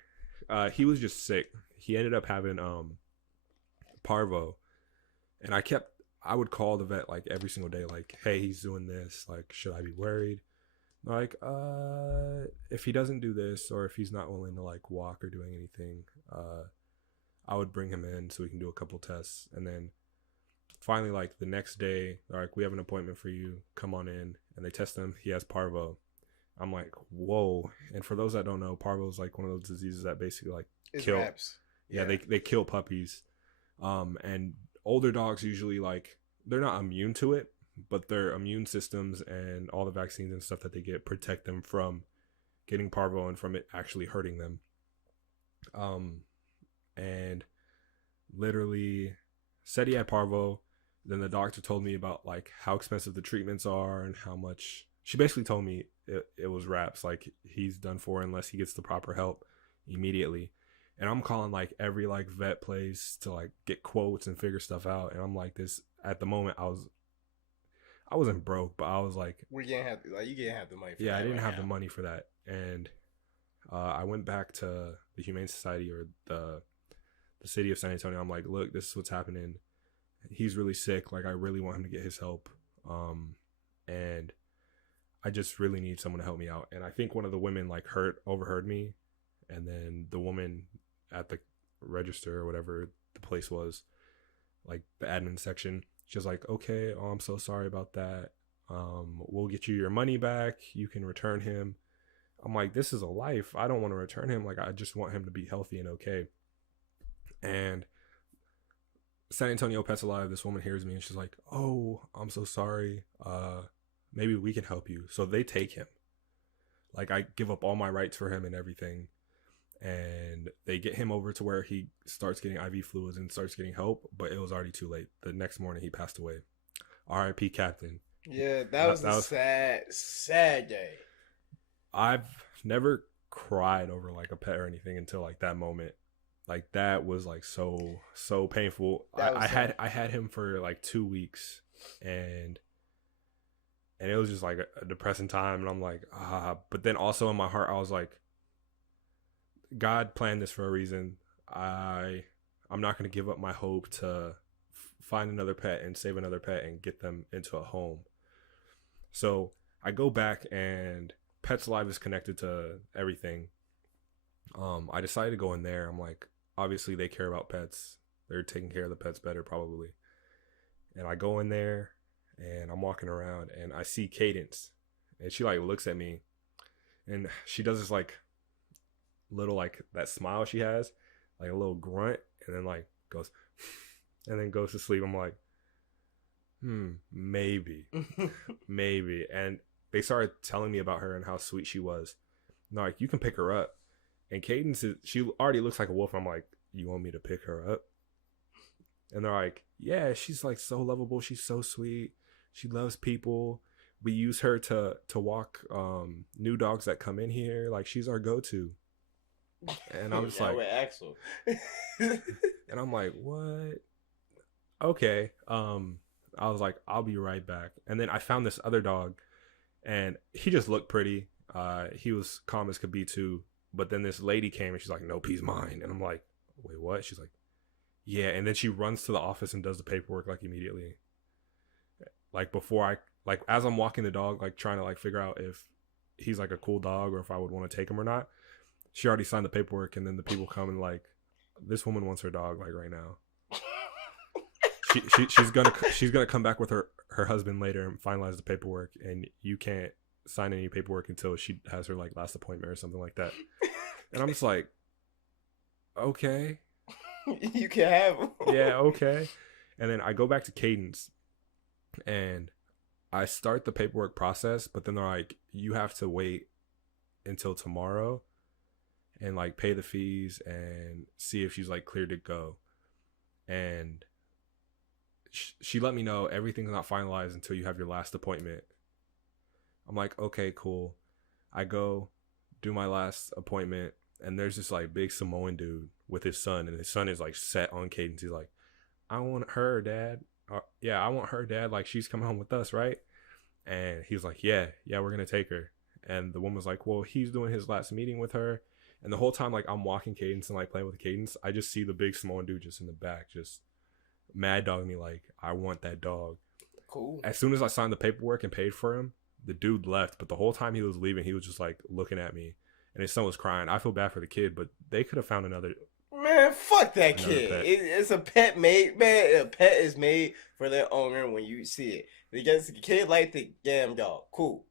He was just sick. He ended up having parvo, and I would call the vet like every single day, like, hey, he's doing this, like, should I be worried? Like, if he doesn't do this, or if he's not willing to like walk or doing anything, I would bring him in so we can do a couple tests. And then finally, like the next day, they're like, we have an appointment for you, come on in. And they test him, he has parvo. I'm like, whoa. And for those that don't know, parvo is like one of those diseases that basically like kill. Yeah, they kill puppies. And older dogs usually like, they're not immune to it, but their immune systems and all the vaccines and stuff that they get protect them from getting parvo and from it actually hurting them. And literally said he had parvo. Then the doctor told me about like how expensive the treatments are and how much. She basically told me it was wraps, like he's done for unless he gets the proper help immediately. And I'm calling like every like vet place to like get quotes and figure stuff out. And I'm like, this at the moment I wasn't broke, but I was like, you didn't have the money for that. Yeah, I didn't have the money for that. And I went back to the Humane Society or the city of San Antonio. I'm like, look, this is what's happening. He's really sick. Like, I really want him to get his help. and I just really need someone to help me out. And I think one of the women like overheard me, and then the woman at the register or whatever the place was, like the admin section, she was like, okay, oh, I'm so sorry about that. We'll get you your money back. You can return him. I'm like, this is a life. I don't want to return him. Like, I just want him to be healthy and okay. And San Antonio Pets Alive, this woman hears me and she's like, oh, I'm so sorry. Maybe we can help you. So they take him. Like, I give up all my rights for him and everything. And they get him over to where he starts getting IV fluids and starts getting help. But it was already too late. The next morning, he passed away. R.I.P. Captain. Yeah, that was a sad day. I've never cried over like a pet or anything until like that moment. Like that was like so painful. I had him for like 2 weeks, and it was just like a depressing time. And I'm like, but then also in my heart, I was like, God planned this for a reason. I'm not going to give up my hope to find another pet and save another pet and get them into a home. So I go back, and Pets Alive is connected to everything. I decided to go in there. I'm like, obviously they care about pets. They're taking care of the pets better probably. And I go in there, and I'm walking around, and I see Cadence, and she like looks at me, and she does this like little like that smile she has, like a little grunt, and then like goes and then goes to sleep. I'm like, maybe. And they started telling me about her and how sweet she was. And they're like, you can pick her up. And Cadence she already looks like a wolf. I'm like, you want me to pick her up? And they're like, yeah, she's like so lovable. She's so sweet. She loves people. We use her to walk new dogs that come in here. Like, she's our go-to. And I'm just like, Axel. And I'm like, what? Okay. I was like, I'll be right back. And then I found this other dog, and he just looked pretty. He was calm as could be too. But then this lady came, and she's like, nope, he's mine. And I'm like, wait, what? She's like, yeah. And then she runs to the office and does the paperwork like immediately. Like as I'm walking the dog, like trying to like figure out if he's like a cool dog or if I would want to take him or not. She already signed the paperwork, and then the people come and like, this woman wants her dog like right now. She's gonna come back with her husband later and finalize the paperwork, and you can't sign any paperwork until she has her like last appointment or something like that. And I'm just like, okay, you can have him. Yeah, okay. And then I go back to Cadence, and I start the paperwork process, but then they're like, you have to wait until tomorrow and like pay the fees and see if she's like cleared to go. And she let me know everything's not finalized until you have your last appointment. I'm like, okay, cool. I go do my last appointment, and there's this like big Samoan dude with his son, and his son is like set on Cadence. He's like, I want her, Dad. Yeah, I want her, Dad. Like, she's coming home with us, right? And he was like, yeah, we're gonna take her. And the woman was like, well, he's doing his last meeting with her. And the whole time, like, I'm walking Cadence and like playing with Cadence, I just see the big Samoan dude just in the back, just mad dog me like, I want that dog. Cool. As soon as I signed the paperwork and paid for him, the dude left. But the whole time he was leaving, he was just like looking at me, and his son was crying. I feel bad for the kid, but they could have found another. Man, fuck that kid. It's a pet made, man. A pet is made for their owner when you see it. Because the kid like the damn dog. Cool.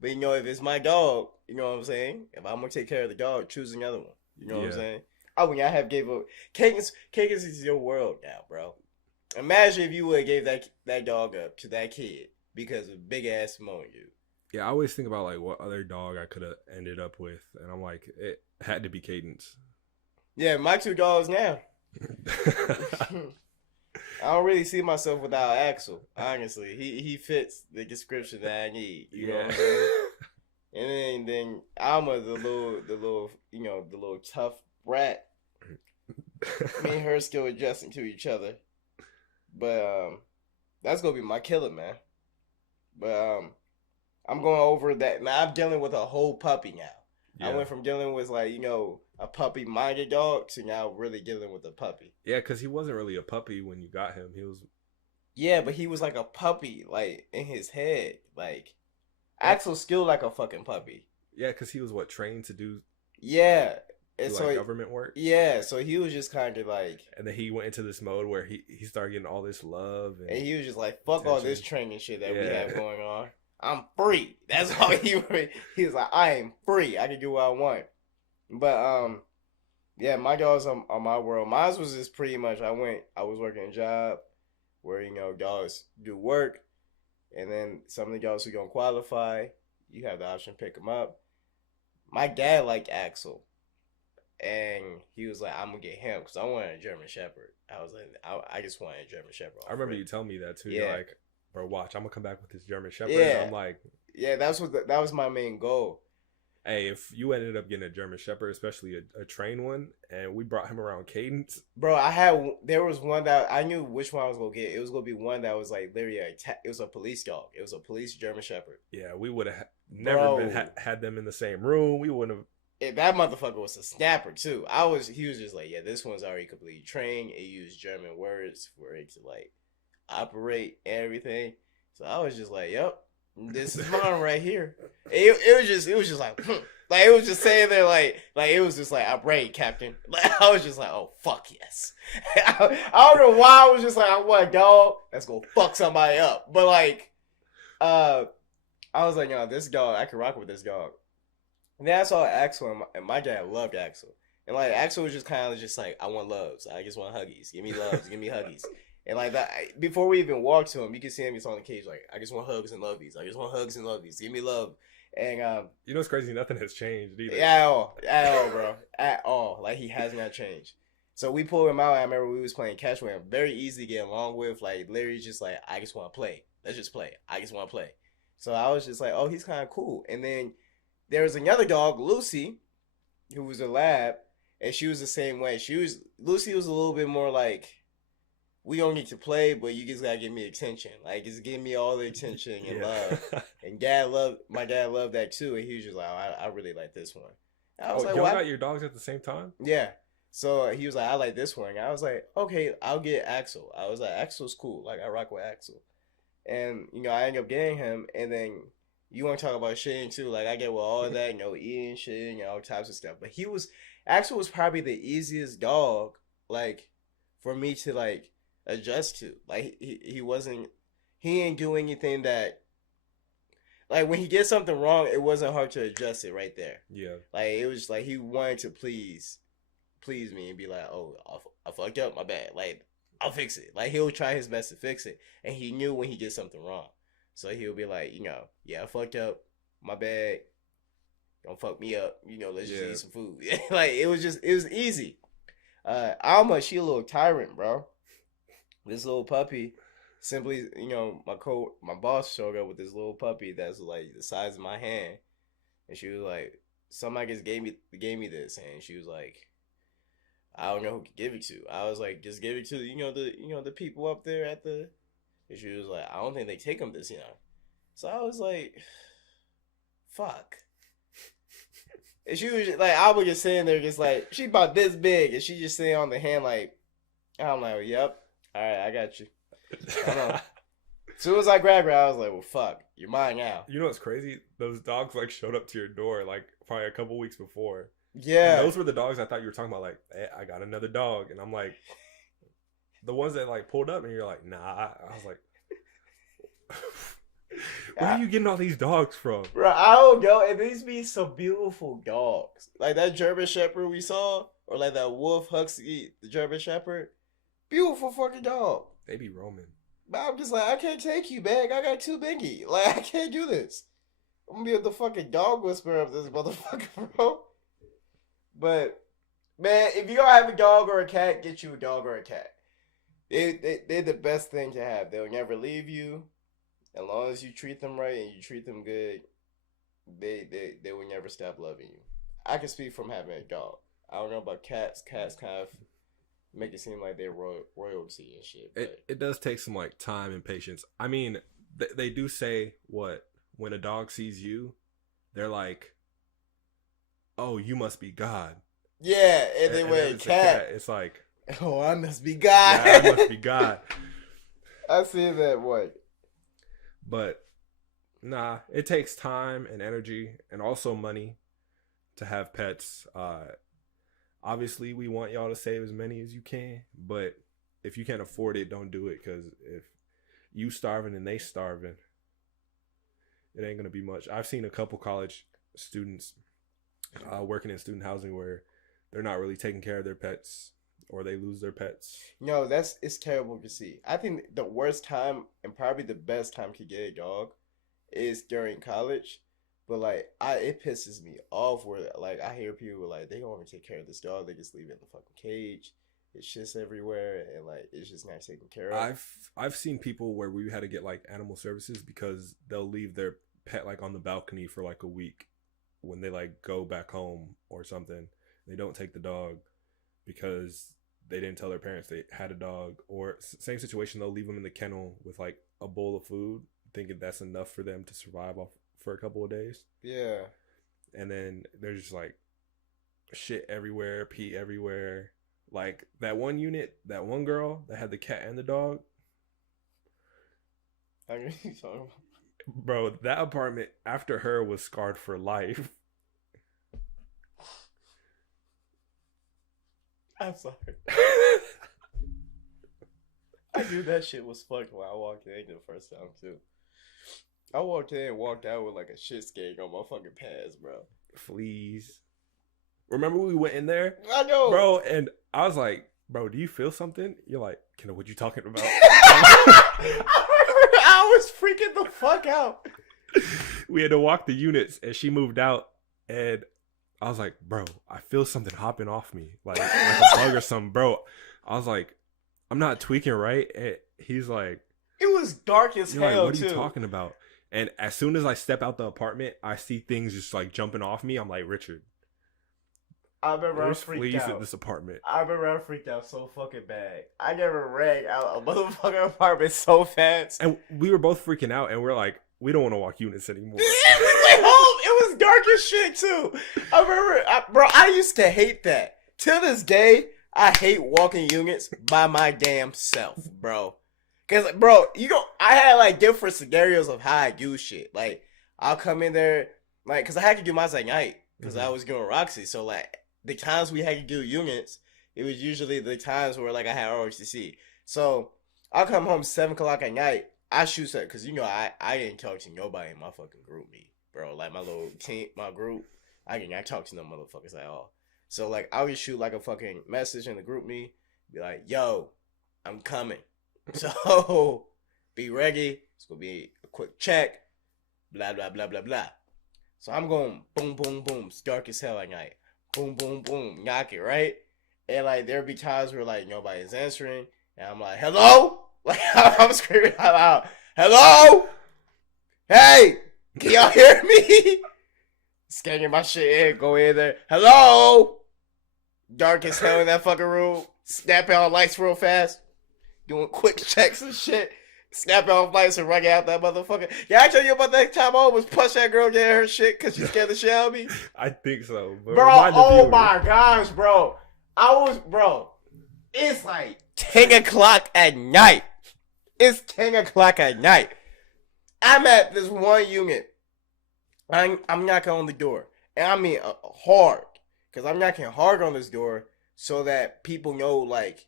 But, you know, if it's my dog, you know what I'm saying? If I'm going to take care of the dog, choose another one. You know what I'm saying? I mean, I have gave up. Cadence is your world now, bro. Imagine if you would have gave that dog up to that kid because of big-ass Samoan dude. Yeah, I always think about, like, what other dog I could have ended up with. And I'm like, it had to be Cadence. Yeah, my two dogs now. I don't really see myself without Axel, honestly. He fits the description that I need. You know what I'm saying? And then Alma, the little, you know, the little tough brat. Me and her still adjusting to each other. But that's gonna be my killer, man. But I'm going over that. Man, I'm dealing with a whole puppy now. Yeah. I went from dealing with, like, you know, a puppy-minded dog to now really dealing with a puppy. Yeah, because he wasn't really a puppy when you got him. He was Yeah, but he was like a puppy, like in his head. Like Yeah, Axel's still like a fucking puppy. yeah, because he was what trained to Yeah, and do so like government work, yeah, so he was just kind of like, and then he went into this mode where he started getting all this love and and he was just like, fuck all this attention. training shit that we Yeah, have going on. I'm free. That's all he was like. I am free. I can do what I want. But yeah, my dogs on my world. Mine was just pretty much. I was working a job where dogs do work, and then some of the dogs who don't qualify, you have the option to pick them up. My dad liked Axel, and he was like, "I'm gonna get him because I wanted a German Shepherd." I was like, I just wanted a German Shepherd. I remember you telling me that too. Yeah, You're like, bro, watch, I'm gonna come back with this German Shepherd. yeah, And I'm like, yeah. That was my main goal. hey, if you ended up getting a German Shepherd, especially a trained one, and we brought him around Cadence, Bro, there was one that I knew which one I was gonna get. It was gonna be one that was like literally it was a police dog. It was a police German Shepherd. yeah, we would have never been had them in the same room. We wouldn't have. That motherfucker was a snapper too. He was just like, yeah, this one's already completely trained. It used German words for it to like operate and everything. So I was just like, yep, this is mine right here. It was just like, like it was just saying there like it was just like, I'm ready, Captain. Like I was just like, oh fuck yes. I don't know why I was just like, I want a dog that's gonna fuck somebody up. But like, I was like, this dog, I can rock with this dog. And then I saw Axel, and my dad loved Axel. And like Axel was just kind of just like, I want loves. I just want huggies. Give me loves. Give me huggies. And like that, before we even walked to him, you can see him. He's on the cage like, I just want hugs and lovies. I just want hugs and lovies. Give me love. And you know, it's crazy. Nothing has changed either. at all, bro, at all. Like he has not changed. So we pulled him out. I remember we was playing catch with him. Very easy to get along with. Like literally just like, I just want to play. Let's just play. I just want to play. So I was just like, oh, he's kind of cool. And then there was another dog, Lucy, who was a lab, and she was the same way. Lucy was a little bit more like, we don't need to play, but you just gotta give me attention. Like just give me all the attention and love. And my dad loved that too, and he was just like, oh, I really like this one. And I was like, y'all got your dogs at the same time? Yeah. So he was like, I like this one. And I was like, okay, I'll get Axel. I was like, Axel's cool. Like I rock with Axel. And I ended up getting him, and then you want to talk about shitting too. Like I get with all that, eating shit, all types of stuff. But Axel was probably the easiest dog, like, for me to like adjust to. Like he didn't do anything that, like when he gets something wrong, it wasn't hard to adjust it right there. Yeah. Like it was like he wanted to please me and be like, oh, I fucked up, my bad. Like I'll fix it. Like he'll try his best to fix it, and he knew when he did something wrong. So he'll be like, yeah, I fucked up, my bad. Don't fuck me up. Let's just eat some food. Like it was easy. Alma, she a little tyrant, bro. This little puppy, simply, my boss showed up with this little puppy that's like the size of my hand, and she was like, somebody just gave me this, and she was like, I don't know who to give it to. I was like, just give it to the people up there at the. And she was like, I don't think they take them this young. So I was like, fuck. And she was just, like, I was just sitting there, just like, she about this big, and she just sitting on the hand, like, I'm like, yep, all right, I got you. As soon as I grabbed her, I was like, well, fuck, you're mine now. You know what's crazy? Those dogs like showed up to your door like probably a couple weeks before. Yeah. And those were the dogs I thought you were talking about. Like, hey, I got another dog, and I'm like. The ones that like pulled up and you're like, nah. I was like, where are you getting all these dogs from? Bro, I don't know. And these be some beautiful dogs. Like that German Shepherd we saw, or like that Wolf Husky, the German Shepherd. Beautiful fucking dog. They be roaming. But I'm just like, I can't take you, man. I got too biggie. Like, I can't do this. I'm gonna be the fucking dog whisperer of this motherfucker, bro. But, man, if you don't have a dog or a cat, get you a dog or a cat. They're the best thing to have. They'll never leave you. As long as you treat them right and you treat them good, they will never stop loving you. I can speak from having a dog. I don't know about cats. Cats kind of make it seem like they're royalty and shit. But it does take some like time and patience. I mean, they do say when a dog sees you, they're like, "Oh, you must be God." Yeah, and then when a cat, it's like, oh, I must be God. Yeah, I must be God. I see that. What? But nah, it takes time and energy and also money to have pets. Obviously, we want y'all to save as many as you can, but if you can't afford it, don't do it. Because if you starving and they starving, it ain't gonna be much. I've seen a couple college students working in student housing where they're not really taking care of their pets, or they lose their pets. No, it's terrible to see. I think the worst time and probably the best time to get a dog is during college. But like, it pisses me off where like I hear people like they don't even take care of this dog. They just leave it in the fucking cage. It's shits everywhere, and like it's just not taken care of. I've seen people where we had to get like animal services because they'll leave their pet like on the balcony for like a week when they like go back home or something. They don't take the dog because they didn't tell their parents they had a dog. Or same situation, they'll leave them in the kennel with like a bowl of food, thinking that's enough for them to survive off for a couple of days. Yeah. And then there's just like shit everywhere, pee everywhere. Like that one unit, that one girl that had the cat and the dog. I mean, so... Bro, that apartment after her was scarred for life. I'm sorry. I knew that shit was fucked when I walked in the first time too. I walked in and walked out with like a shit skate on my fucking pants, bro. Fleas. Remember we went in there? I know. Bro, and I was like, bro, do you feel something? You're like, Kendall, what you talking about? I was freaking the fuck out. We had to walk the units and she moved out and I was like, bro, I feel something hopping off me. Like a bug or something, bro. I was like, I'm not tweaking, right? And he's like, it was dark as hell, like, what are you too. talking about? And as soon as I step out the apartment, I see things just like jumping off me. I'm like, Richard, I remember there's I freaked fleas out. in this apartment. I remember I freaked out so fucking bad. I never ran out a motherfucking apartment so fast. And we were both freaking out, and we're like, we don't want to walk units anymore. We went home. It was dark as shit too. I remember, bro. I used to hate that. Till this day, I hate walking units by my damn self, bro. Cause, bro, I had like different scenarios of how I do shit. Like, I'll come in there, like, cause I had to do mine at night, cause I was doing Roxy. So like, the times we had to do units, it was usually the times where like I had ROTC. So I'll come home 7 o'clock at night. I shoot that because I didn't talk to nobody in my fucking group me, bro. Like my little team, my group, I did not talk to no motherfuckers at all. So like I would shoot like a fucking message in the group me, be like, "Yo, I'm coming." So be ready. It's gonna be a quick check. Blah blah blah blah blah. So I'm going boom boom boom. It's dark as hell at night. Boom boom boom. Knock it right. And like there'd be times where like nobody's answering, and I'm like, "Hello." Like, I'm screaming out loud, "Hello? Hey, can y'all hear me?" Scanning my shit in, go in there. "Hello?" Dark as hell in that fucking room. Snapping on lights real fast. Doing quick checks and shit. Snapping off lights and running out that motherfucker. Yeah, I tell you about that time I almost punched that girl getting her shit because she scared the shit out of me. I think so. Bro, oh my gosh, bro. Bro, it's like 10 o'clock at night. It's 10 o'clock at night. I'm at this one unit. I'm knocking on the door. And I mean hard. Because I'm knocking hard on this door so that people know, like,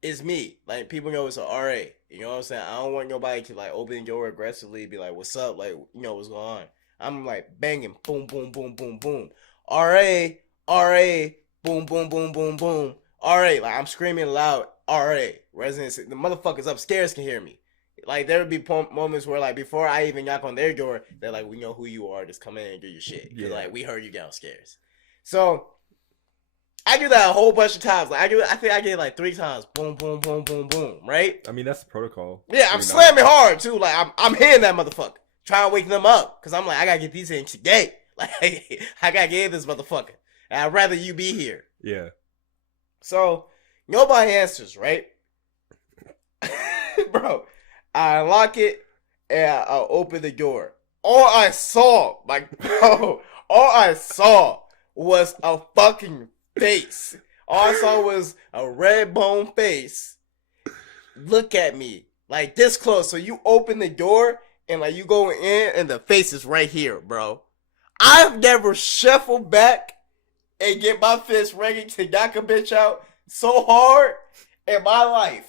it's me. Like, people know it's an RA. You know what I'm saying? I don't want nobody to, like, open the door aggressively, be like, "What's up?" Like, you know what's going on. I'm, like, banging. Boom, boom, boom, boom, boom. RA, RA, boom, boom, boom, boom, boom. RA. Like, I'm screaming loud. RA. Residents, the motherfuckers upstairs can hear me. Like, there would be moments where, like, before I even knock on their door, they're like, "We know who you are. Just come in and do your shit." Because, like, we heard you downstairs. So, I do that a whole bunch of times. Like, I think I did, like, 3 times. Boom, boom, boom, boom, boom. Right? I mean, that's the protocol. Yeah, I'm slamming hard, too. Like, I'm hitting that motherfucker. Trying to wake them up. Because I'm like, I got to get these in today. Like, I got to get in this motherfucker. And I'd rather you be here. Yeah. So, nobody answers, right? Bro, I unlock it and I open the door. All I saw was a fucking face. All I saw was a red bone face. Look at me like this close. So you open the door and like you go in and the face is right here, bro. I've never shuffled back and get my fist ready to knock a bitch out so hard in my life.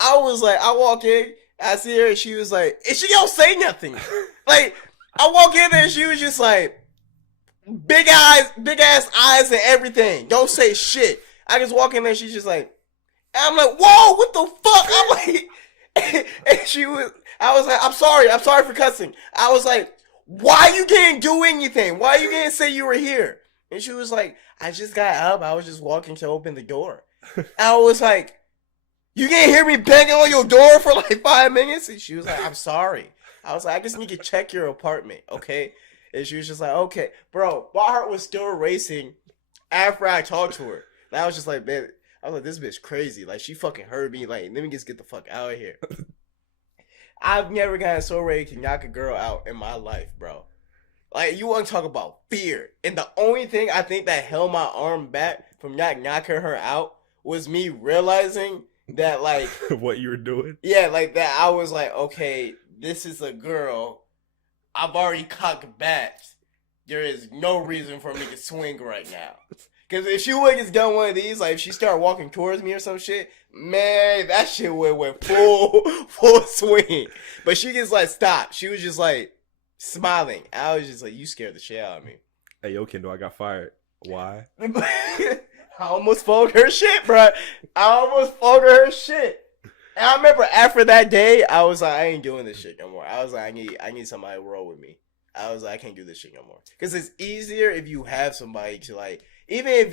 I was like, I walk in, I see her, and she was like, and she don't say nothing. Like, I walk in there and she was just like, big eyes, big ass eyes and everything. Don't say shit. I just walk in there and she's just like, and I'm like, whoa, what the fuck? I'm like, and I was like, I'm sorry for cussing. I was like, why you can't do anything? Why you can't say you were here? And she was like, I just got up. I was just walking to open the door. I was like, you can't hear me banging on your door for like 5 minutes? And she was like, I'm sorry. I was like, I just need to check your apartment, okay? And she was just like, okay. Bro, my heart was still racing after I talked to her. And I was just like, man, I was like, this bitch crazy. Like, she fucking heard me. Like, let me just get the fuck out of here. I've never gotten so ready to knock a girl out in my life, bro. Like, you want to talk about fear. And the only thing I think that held my arm back from not knocking her out was me realizing that, like... what you were doing? Yeah, like that. I was like, okay, this is a girl. I've already cocked back. There is no reason for me to swing right now. Because if she would have just done one of these, like if she started walking towards me or some shit, man, that shit would have went full swing. But she just like stopped. She was just like smiling. I was just like, you scared the shit out of me. Hey, yo, Kendall, I got fired. Why? I almost folded her shit, bro. And I remember after that day, I was like, I ain't doing this shit no more. I was like, I need somebody to roll with me. I was like, I can't do this shit no more. Because it's easier if you have somebody to like, even if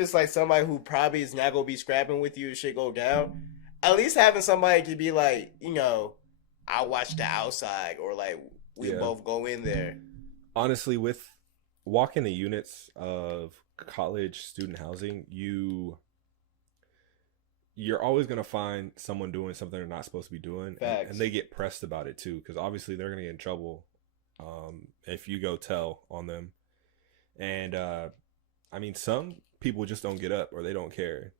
it's like somebody who probably is not gonna be scrapping with you if shit go down, at least having somebody to be like, you know, I watch the outside or like we both go in there. Honestly, with walking the units of college student housing, you're always going to find someone doing something they're not supposed to be doing. And they get pressed about it too, because obviously they're going to get in trouble if you go tell on them. And I mean, some people just don't get up or they don't care.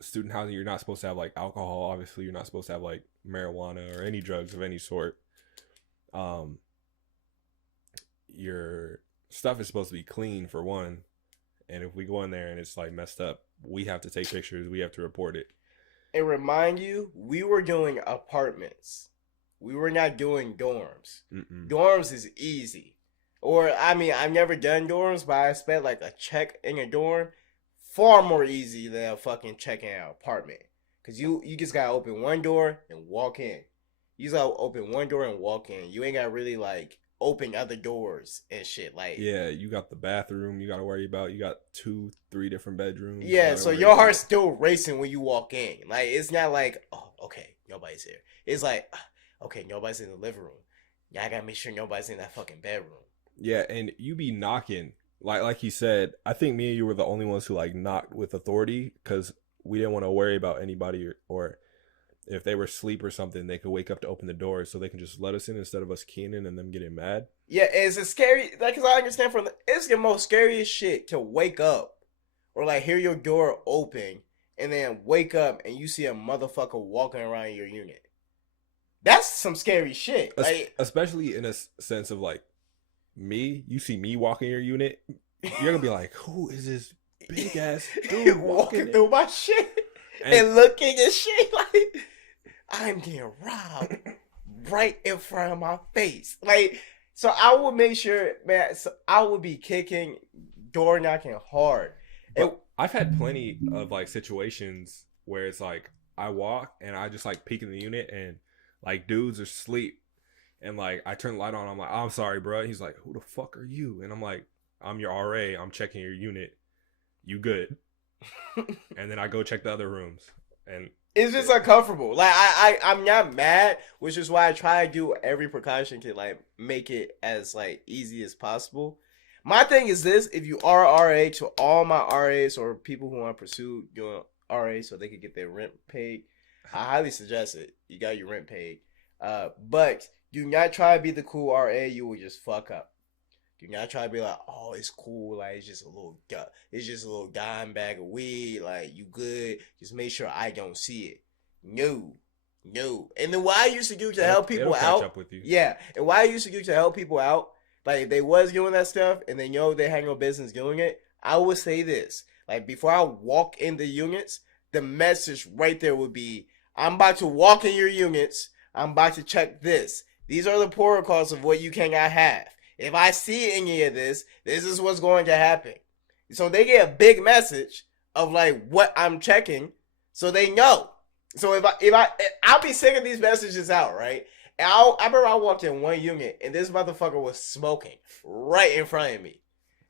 Student housing, you're not supposed to have like alcohol. Obviously, you're not supposed to have like marijuana or any drugs of any sort. Your stuff is supposed to be clean for one. And if we go in there and it's like messed up, we have to take pictures. We have to report it. And remind you, we were doing apartments. We were not doing dorms. Mm-mm. Dorms is easy. Or, I mean, I've never done dorms, but I expect like a check in a dorm far more easy than a fucking check in an apartment. Because you just got to open one door and walk in. You just got to open one door and walk in. You ain't got to really like open other doors and shit. Like, yeah, you got the bathroom you got to worry about. You got 2-3 different bedrooms. Yeah, so your heart's still racing when you walk in. Like, it's not like, oh, okay, nobody's here. It's like, okay, nobody's in the living room. Yeah, I got to make sure nobody's in that fucking bedroom. Yeah, and you be knocking. Like you said, I think me and you were the only ones who like knocked with authority because we didn't want to worry about anybody or if they were asleep or something, they could wake up to open the door so they can just let us in instead of us keying in and them getting mad. Yeah, it's a scary, like, cause I understand it's the most scariest shit to wake up or like hear your door open and then wake up and you see a motherfucker walking around your unit. That's some scary shit. Like, especially in a sense of like, you see me walking your unit, you're gonna be like, who is this big ass dude walking through my shit and looking at shit like I'm getting robbed right in front of my face. Like, so I would make sure, man. So I would be kicking, door knocking hard. I've had plenty of like situations where it's like I walk and I just like peek in the unit and like dudes are asleep. And, like, I turn the light on. I'm like, I'm sorry, bro. He's like, who the fuck are you? And I'm like, I'm your RA. I'm checking your unit. You good. And then I go check the other rooms. And it's just uncomfortable. Like, I'm not mad, which is why I try to do every precaution to, like, make it as, like, easy as possible. My thing is this. If you are RA, to all my RAs or people who want to pursue doing RA so they could get their rent paid, I highly suggest it. You got your rent paid. But do not try to be the cool RA. You will just fuck up. Do not try to be like, oh, it's cool. Like, it's just a little dime bag of weed. Like, you good. Just make sure I don't see it. No. No. And then what I used to do to help people it'll catch out. up with you. Yeah. And what I used to do to help people out, like if they was doing that stuff and then they had no business doing it, I would say this. Like before I walk in the units, the message right there would be, I'm about to walk in your units. I'm about to check this. These are the protocols of what you cannot have. If I see any of this, this is what's going to happen. So they get a big message of like what I'm checking, so they know. So I'll be sending these messages out, right? And I remember I walked in one unit and this motherfucker was smoking right in front of me.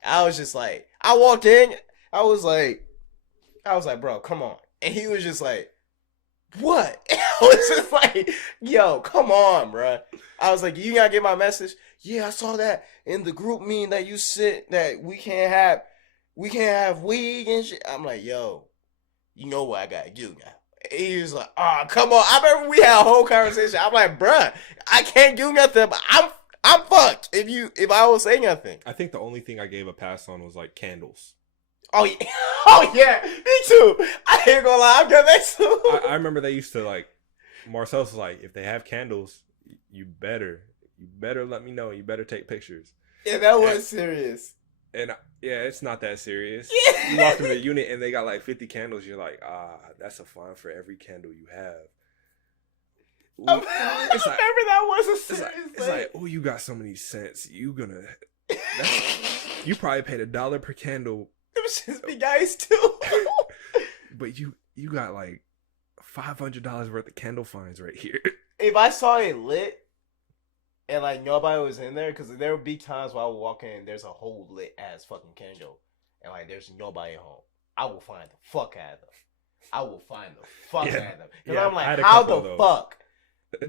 I was just like, I walked in, I was like, bro, come on. And he was just like, what? I was just like, yo, come on, bro. I was like, you gotta get my message? Yeah, I saw that in the group meeting that you said that we can't have weed and shit. I'm like, yo, you know what I gotta do now. He was like, oh, come on. I remember we had a whole conversation. I'm like, bruh, I can't do nothing, but I'm fucked if I don't say nothing. I think the only thing I gave a pass on was like candles. Oh yeah, oh yeah, me too. I ain't gonna lie, I'm good that too. I remember they used to like, Marcel's was like, if they have candles, you better let me know. You better take pictures. Yeah, that was serious. And yeah, it's not that serious. Yeah. You walk into the unit and they got like 50 candles. You're like, that's a fine for every candle you have. I remember that was a serious thing. It's like, oh, you got so many cents. You probably paid $1 per candle. Them shits be guys too. But you got like $500 worth of candle finds right here. If I saw it lit and like nobody was in there, because there would be times where I would walk in and there's a whole lit ass fucking candle and like there's nobody home, I will find the fuck out of them. I will find the fuck out of them. Because I'm like, how the fuck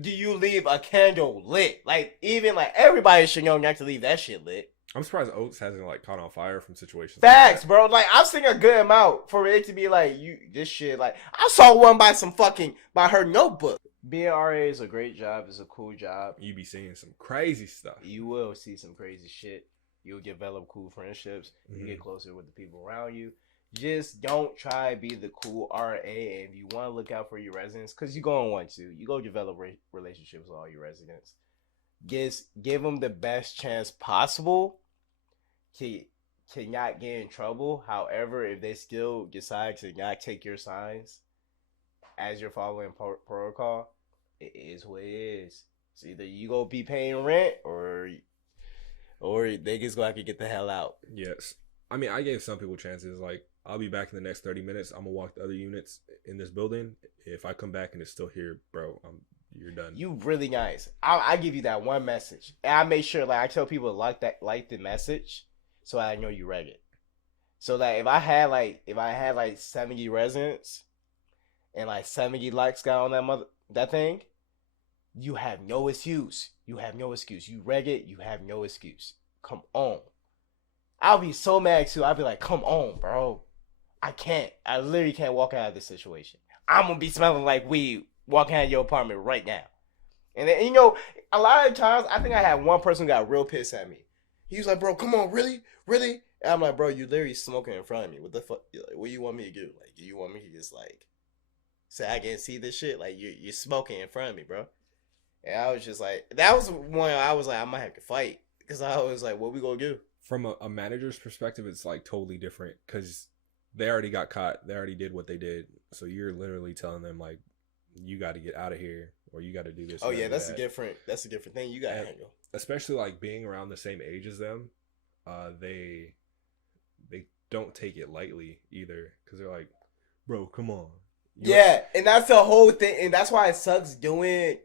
do you leave a candle lit? Like, even like everybody should know not to leave that shit lit. I'm surprised Oaks hasn't like caught on fire from situations. Facts, like bro. Like I've seen a good amount for it to be like this shit. Like I saw one by her notebook. Being RA is a great job. It's a cool job. You be seeing some crazy stuff. You will see some crazy shit. You'll develop cool friendships. You get closer with the people around you. Just don't try to be the cool RA. And if you want to look out for your residents, because you're going to want to, you go develop relationships with all your residents. Just give them the best chance possible to not get in trouble. However, if they still decide to not take your signs as you're following protocol, it is what it is. So either you go be paying rent or they just go have to get the hell out. Yes. I mean, I gave some people chances. Like, I'll be back in the next 30 minutes. I'm going to walk the other units in this building. If I come back and it's still here, bro, you're done. You really nice. I give you that one message. And I make sure, like, I tell people like the message so I know you read it. So that if I had like 70 residents and like 70 likes got on that thing, you have no excuse. You have no excuse. You read it, you have no excuse. Come on. I'll be so mad too. I'll be like, come on, bro. I literally can't walk out of this situation. I'm gonna be smelling like weed walking out of your apartment right now. And then, a lot of times, I think I had one person who got real pissed at me. He was like, bro, come on, really? Really? And I'm like, bro, you literally smoking in front of me. What the fuck? Like, what do you want me to do? Like, do you want me to just, like, say I can't see this shit? Like, you're smoking in front of me, bro. And I was just like, that was one I was like, I might have to fight. Because I was like, what we gonna do? From a manager's perspective, it's, like, totally different. Because they already got caught. They already did what they did. So you're literally telling them, like, you got to get out of here, or you got to do this. Oh yeah, that's a different thing you got to handle. Especially like being around the same age as them, they don't take it lightly either, because they're like, bro, come on. And that's the whole thing, and that's why it sucks doing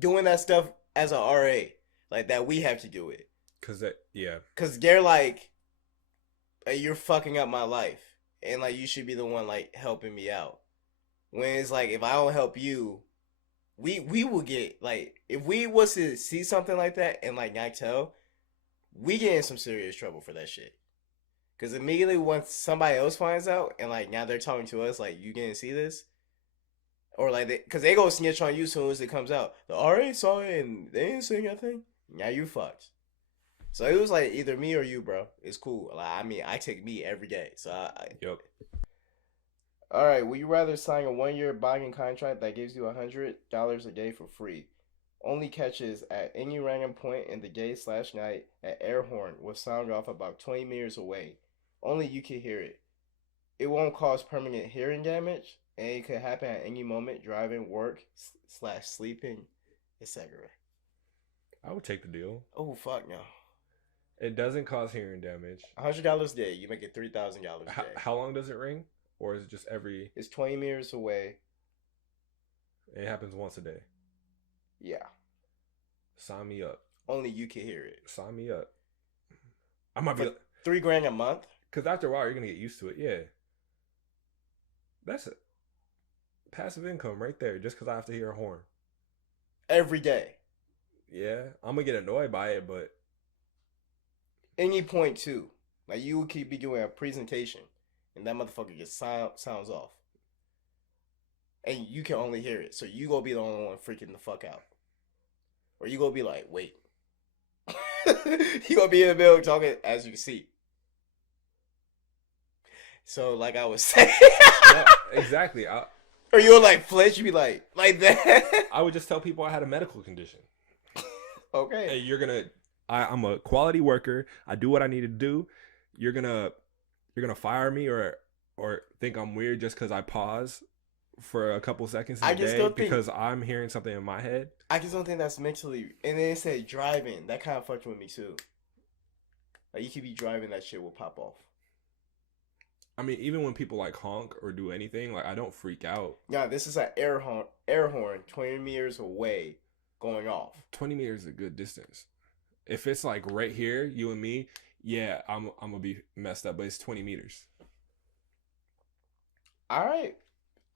that stuff as an RA, like that we have to do it. Because they're like, hey, you're fucking up my life, and like you should be the one like helping me out. When it's like, if I don't help you, we will get, like, if we was to see something like that and, like, not tell, we get in some serious trouble for that shit. Because immediately once somebody else finds out and, like, now they're talking to us, like, you didn't see this? Or, like, because they go snitch on you as soon as it comes out. The RA saw it and they didn't say nothing. Now you fucked. So it was, like, either me or you, bro. It's cool. Like, I mean, I take me every day. So, Yep. All right. Would you rather sign a 1 year binding contract that gives you $100 a day for free, only catches at any random point in the day/night an air horn will sound off about 20 meters away. Only you can hear it. It won't cause permanent hearing damage, and it could happen at any moment, driving, work/sleeping, etc. I would take the deal. Oh fuck no. It doesn't cause hearing damage. $100 a day, you make it $3,000 a day. How long does it ring? Or is it just every... It's 20 meters away. It happens once a day. Yeah. Sign me up. Only you can hear it. Sign me up. I might be $3,000 a month. Because after a while, you're gonna get used to it. Yeah. That's it. Passive income right there. Just because I have to hear a horn every day. Yeah, I'm gonna get annoyed by it, but any point too. Like you would keep be doing a presentation, and that motherfucker gets sounds off, and you can only hear it. So you gonna be the only one freaking the fuck out, or you gonna be like, wait. You gonna be in the middle talking as you see. So like I was saying. No, exactly. Or you would like flinch, you be like that. I would just tell people I had a medical condition. Okay. Hey, I'm a quality worker. I do what I need to do. You're gonna fire me or think I'm weird just because I pause for a couple seconds a day because I'm hearing something in my head. I just don't think that's mentally. And then it said driving. That kind of fucked with me too. Like you could be driving, that shit will pop off. I mean, even when people like honk or do anything, like I don't freak out. Yeah, this is an air horn 20 meters away going off. 20 meters is a good distance. If it's like right here, you and me, yeah, I'm gonna be messed up, but it's 20 meters. All right.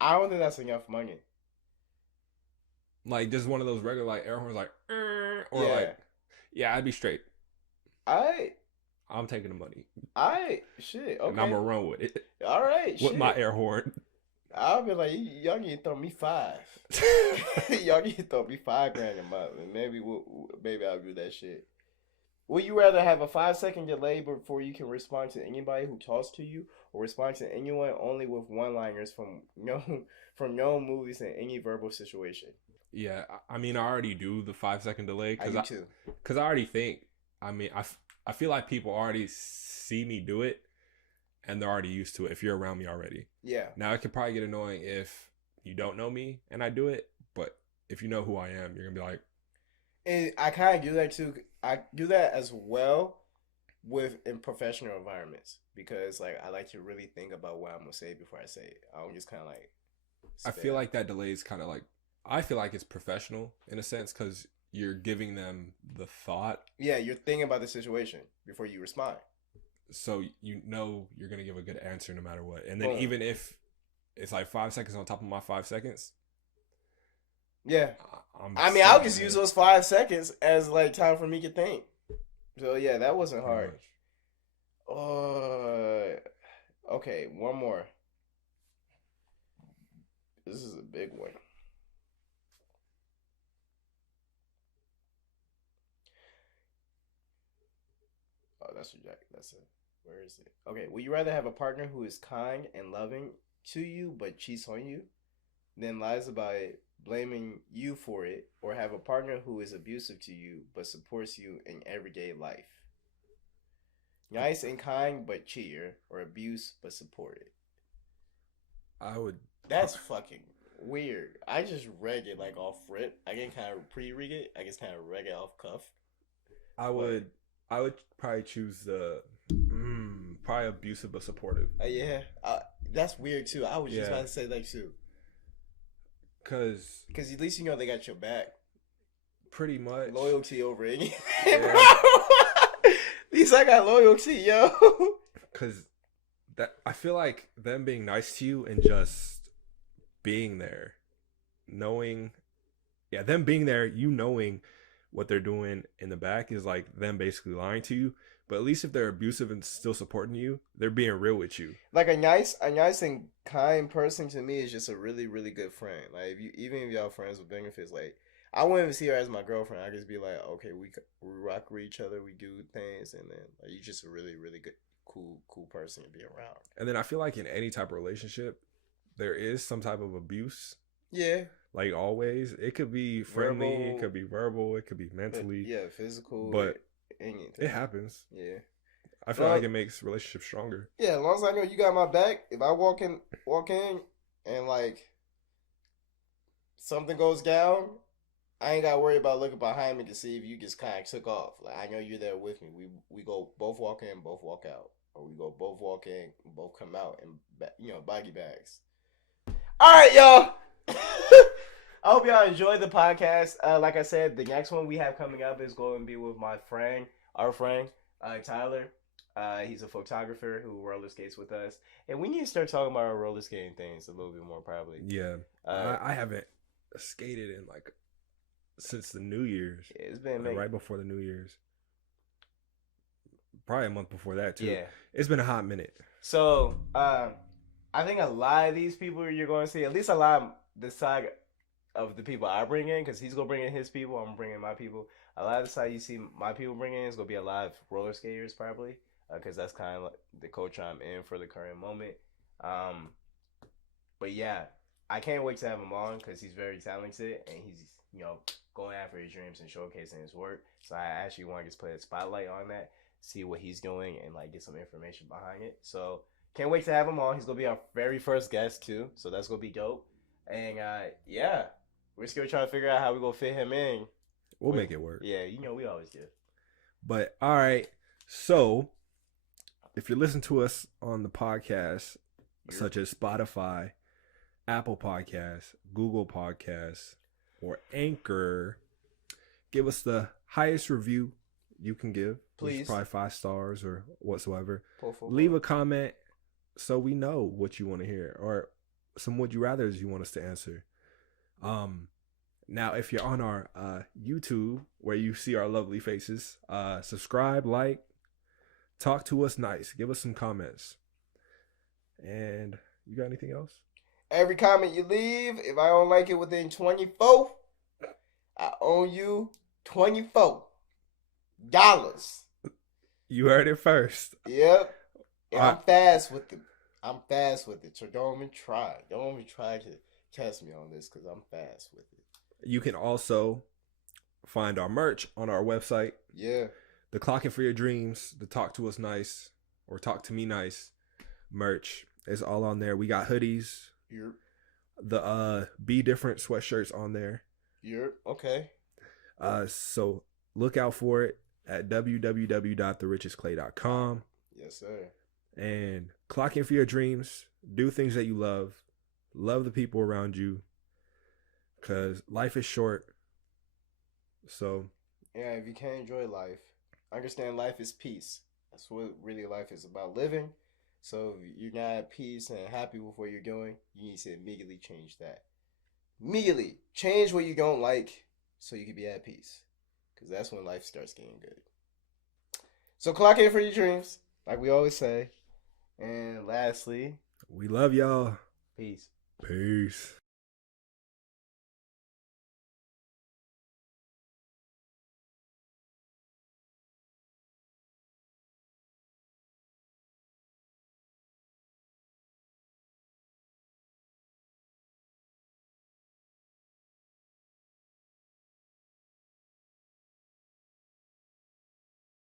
I don't think that's enough money. Like just one of those regular like air horns like or yeah. like yeah, I'd be straight. Alright. I'm taking the money. Alright, shit. Okay. And I'm gonna run with it. Alright, with my air horn. I'll be like, y'all need to throw me $5. Y'all need to throw me $5,000 a month, and maybe I'll do that shit. Would you rather have a 5-second delay before you can respond to anybody who talks to you, or respond to anyone only with one-liners from known movies in any verbal situation? Yeah, I mean, I already do the 5-second delay because I already think. I mean, I feel like people already see me do it, and they're already used to it. If you're around me already, yeah. Now it could probably get annoying if you don't know me and I do it, but if you know who I am, you're gonna be like. And I kind of do that too. I do that as well in professional environments because like I like to really think about what I'm gonna say before I say it. I don't just kind of like. I feel like that delay is kind of like. I feel like it's professional in a sense because you're giving them the thought. Yeah, you're thinking about the situation before you respond. So you know you're gonna give a good answer no matter what, and then even if it's like 5 seconds on top of my 5 seconds. Yeah, I'll just use those 5 seconds as like time for me to think. So yeah, that wasn't hard. Okay, one more. This is a big one. Oh, that's it. Where is it? Okay, would you rather have a partner who is kind and loving to you but cheats on you, then lies about it, blaming you for it, or have a partner who is abusive to you but supports you in everyday life? Nice and kind but cheater, or abuse but supported? That's fucking weird. I just read it like off rip. I didn't kind of pre-read it. I just kind of read it off cuff. I would probably choose the probably abusive but supportive. Yeah, that's weird too. I was just about to say that too. Cause at least you know they got your back. Pretty much. Loyalty over anything, bro. At least I got loyalty, yo. Cause I feel like them being nice to you and just being there, them being there, you knowing what they're doing in the back is like them basically lying to you. But at least if they're abusive and still supporting you, they're being real with you. Like a nice and kind person to me is just a really, really good friend. Like even if y'all friends with benefits, like I wouldn't even see her as my girlfriend. I just be like, okay, we rock with each other, we do things, and then like, you're just a really, really good, cool person to be around. And then I feel like in any type of relationship, there is some type of abuse. Yeah. Like always, it could be friendly, Verbal, it could be verbal, it could be mentally. yeah, physical, but anything. It happens. Yeah. I feel like it makes relationships stronger. Yeah, as long as I know you got my back. If I walk in, and like something goes down, I ain't gotta worry about looking behind me to see if you just kind of took off. Like I know you're there with me. We go both walk in, both walk out, or we go both walk in, both come out, and baggy bags. All right, y'all. I hope y'all enjoyed the podcast. Like I said, the next one we have coming up is going to be with our friend, Tyler. He's a photographer who roller skates with us, and we need to start talking about our roller skating things a little bit more, probably. Yeah, I haven't skated in like since the New Year's. Yeah, it's been right before the New Year's, probably a month before that too. Yeah, it's been a hot minute. So, I think a lot of these people you're going to see, at least a lot of the side of the people I bring in, because he's gonna bring in his people, I'm bringing my people. A lot of the side you see my people bring in is gonna be a lot of roller skaters probably, because that's kind of like the culture I'm in for the current moment. But yeah, I can't wait to have him on because he's very talented and he's going after his dreams and showcasing his work. So I actually want to just put a spotlight on that, see what he's doing, and like get some information behind it. So can't wait to have him on. He's gonna be our very first guest too, so that's gonna be dope. And yeah, we're still trying to figure out how we're gonna fit him in. We'll make it work. Yeah, we always do. But all right, so if you listen to us on the podcast, such as Spotify, Apple Podcasts, Google Podcasts, or Anchor, give us the highest review you can give. Please. Which is probably 5 stars or whatsoever. Full. Leave a comment so we know what you want to hear or some would you rathers you want us to answer. Now if you're on our YouTube where you see our lovely faces, subscribe, like, talk to us nice, give us some comments. And you got anything else? Every comment you leave, if I don't like it within 24, I owe you $24. You heard it first. Yep. And I'm fast with it. So don't even try. Don't even try to test me on this because I'm fast with it. You can also find our merch on our website. Yeah. The Clocking for Your Dreams, the Talk to Us Nice or Talk to Me Nice merch is all on there. We got hoodies. Yep. The Be Different sweatshirts on there. Yep. Okay. So look out for it at www.therichestclay.com. Yes, sir. And clock in for your dreams. Do things that you love. Love the people around you. Because life is short. So. Yeah, if you can't enjoy life, understand life is peace. That's what really life is about, living. So if you're not at peace and happy with what you're doing, you need to immediately change that. Immediately change what you don't like so you can be at peace. Because that's when life starts getting good. So clock in for your dreams, like we always say. And lastly, we love y'all. Peace. Peace.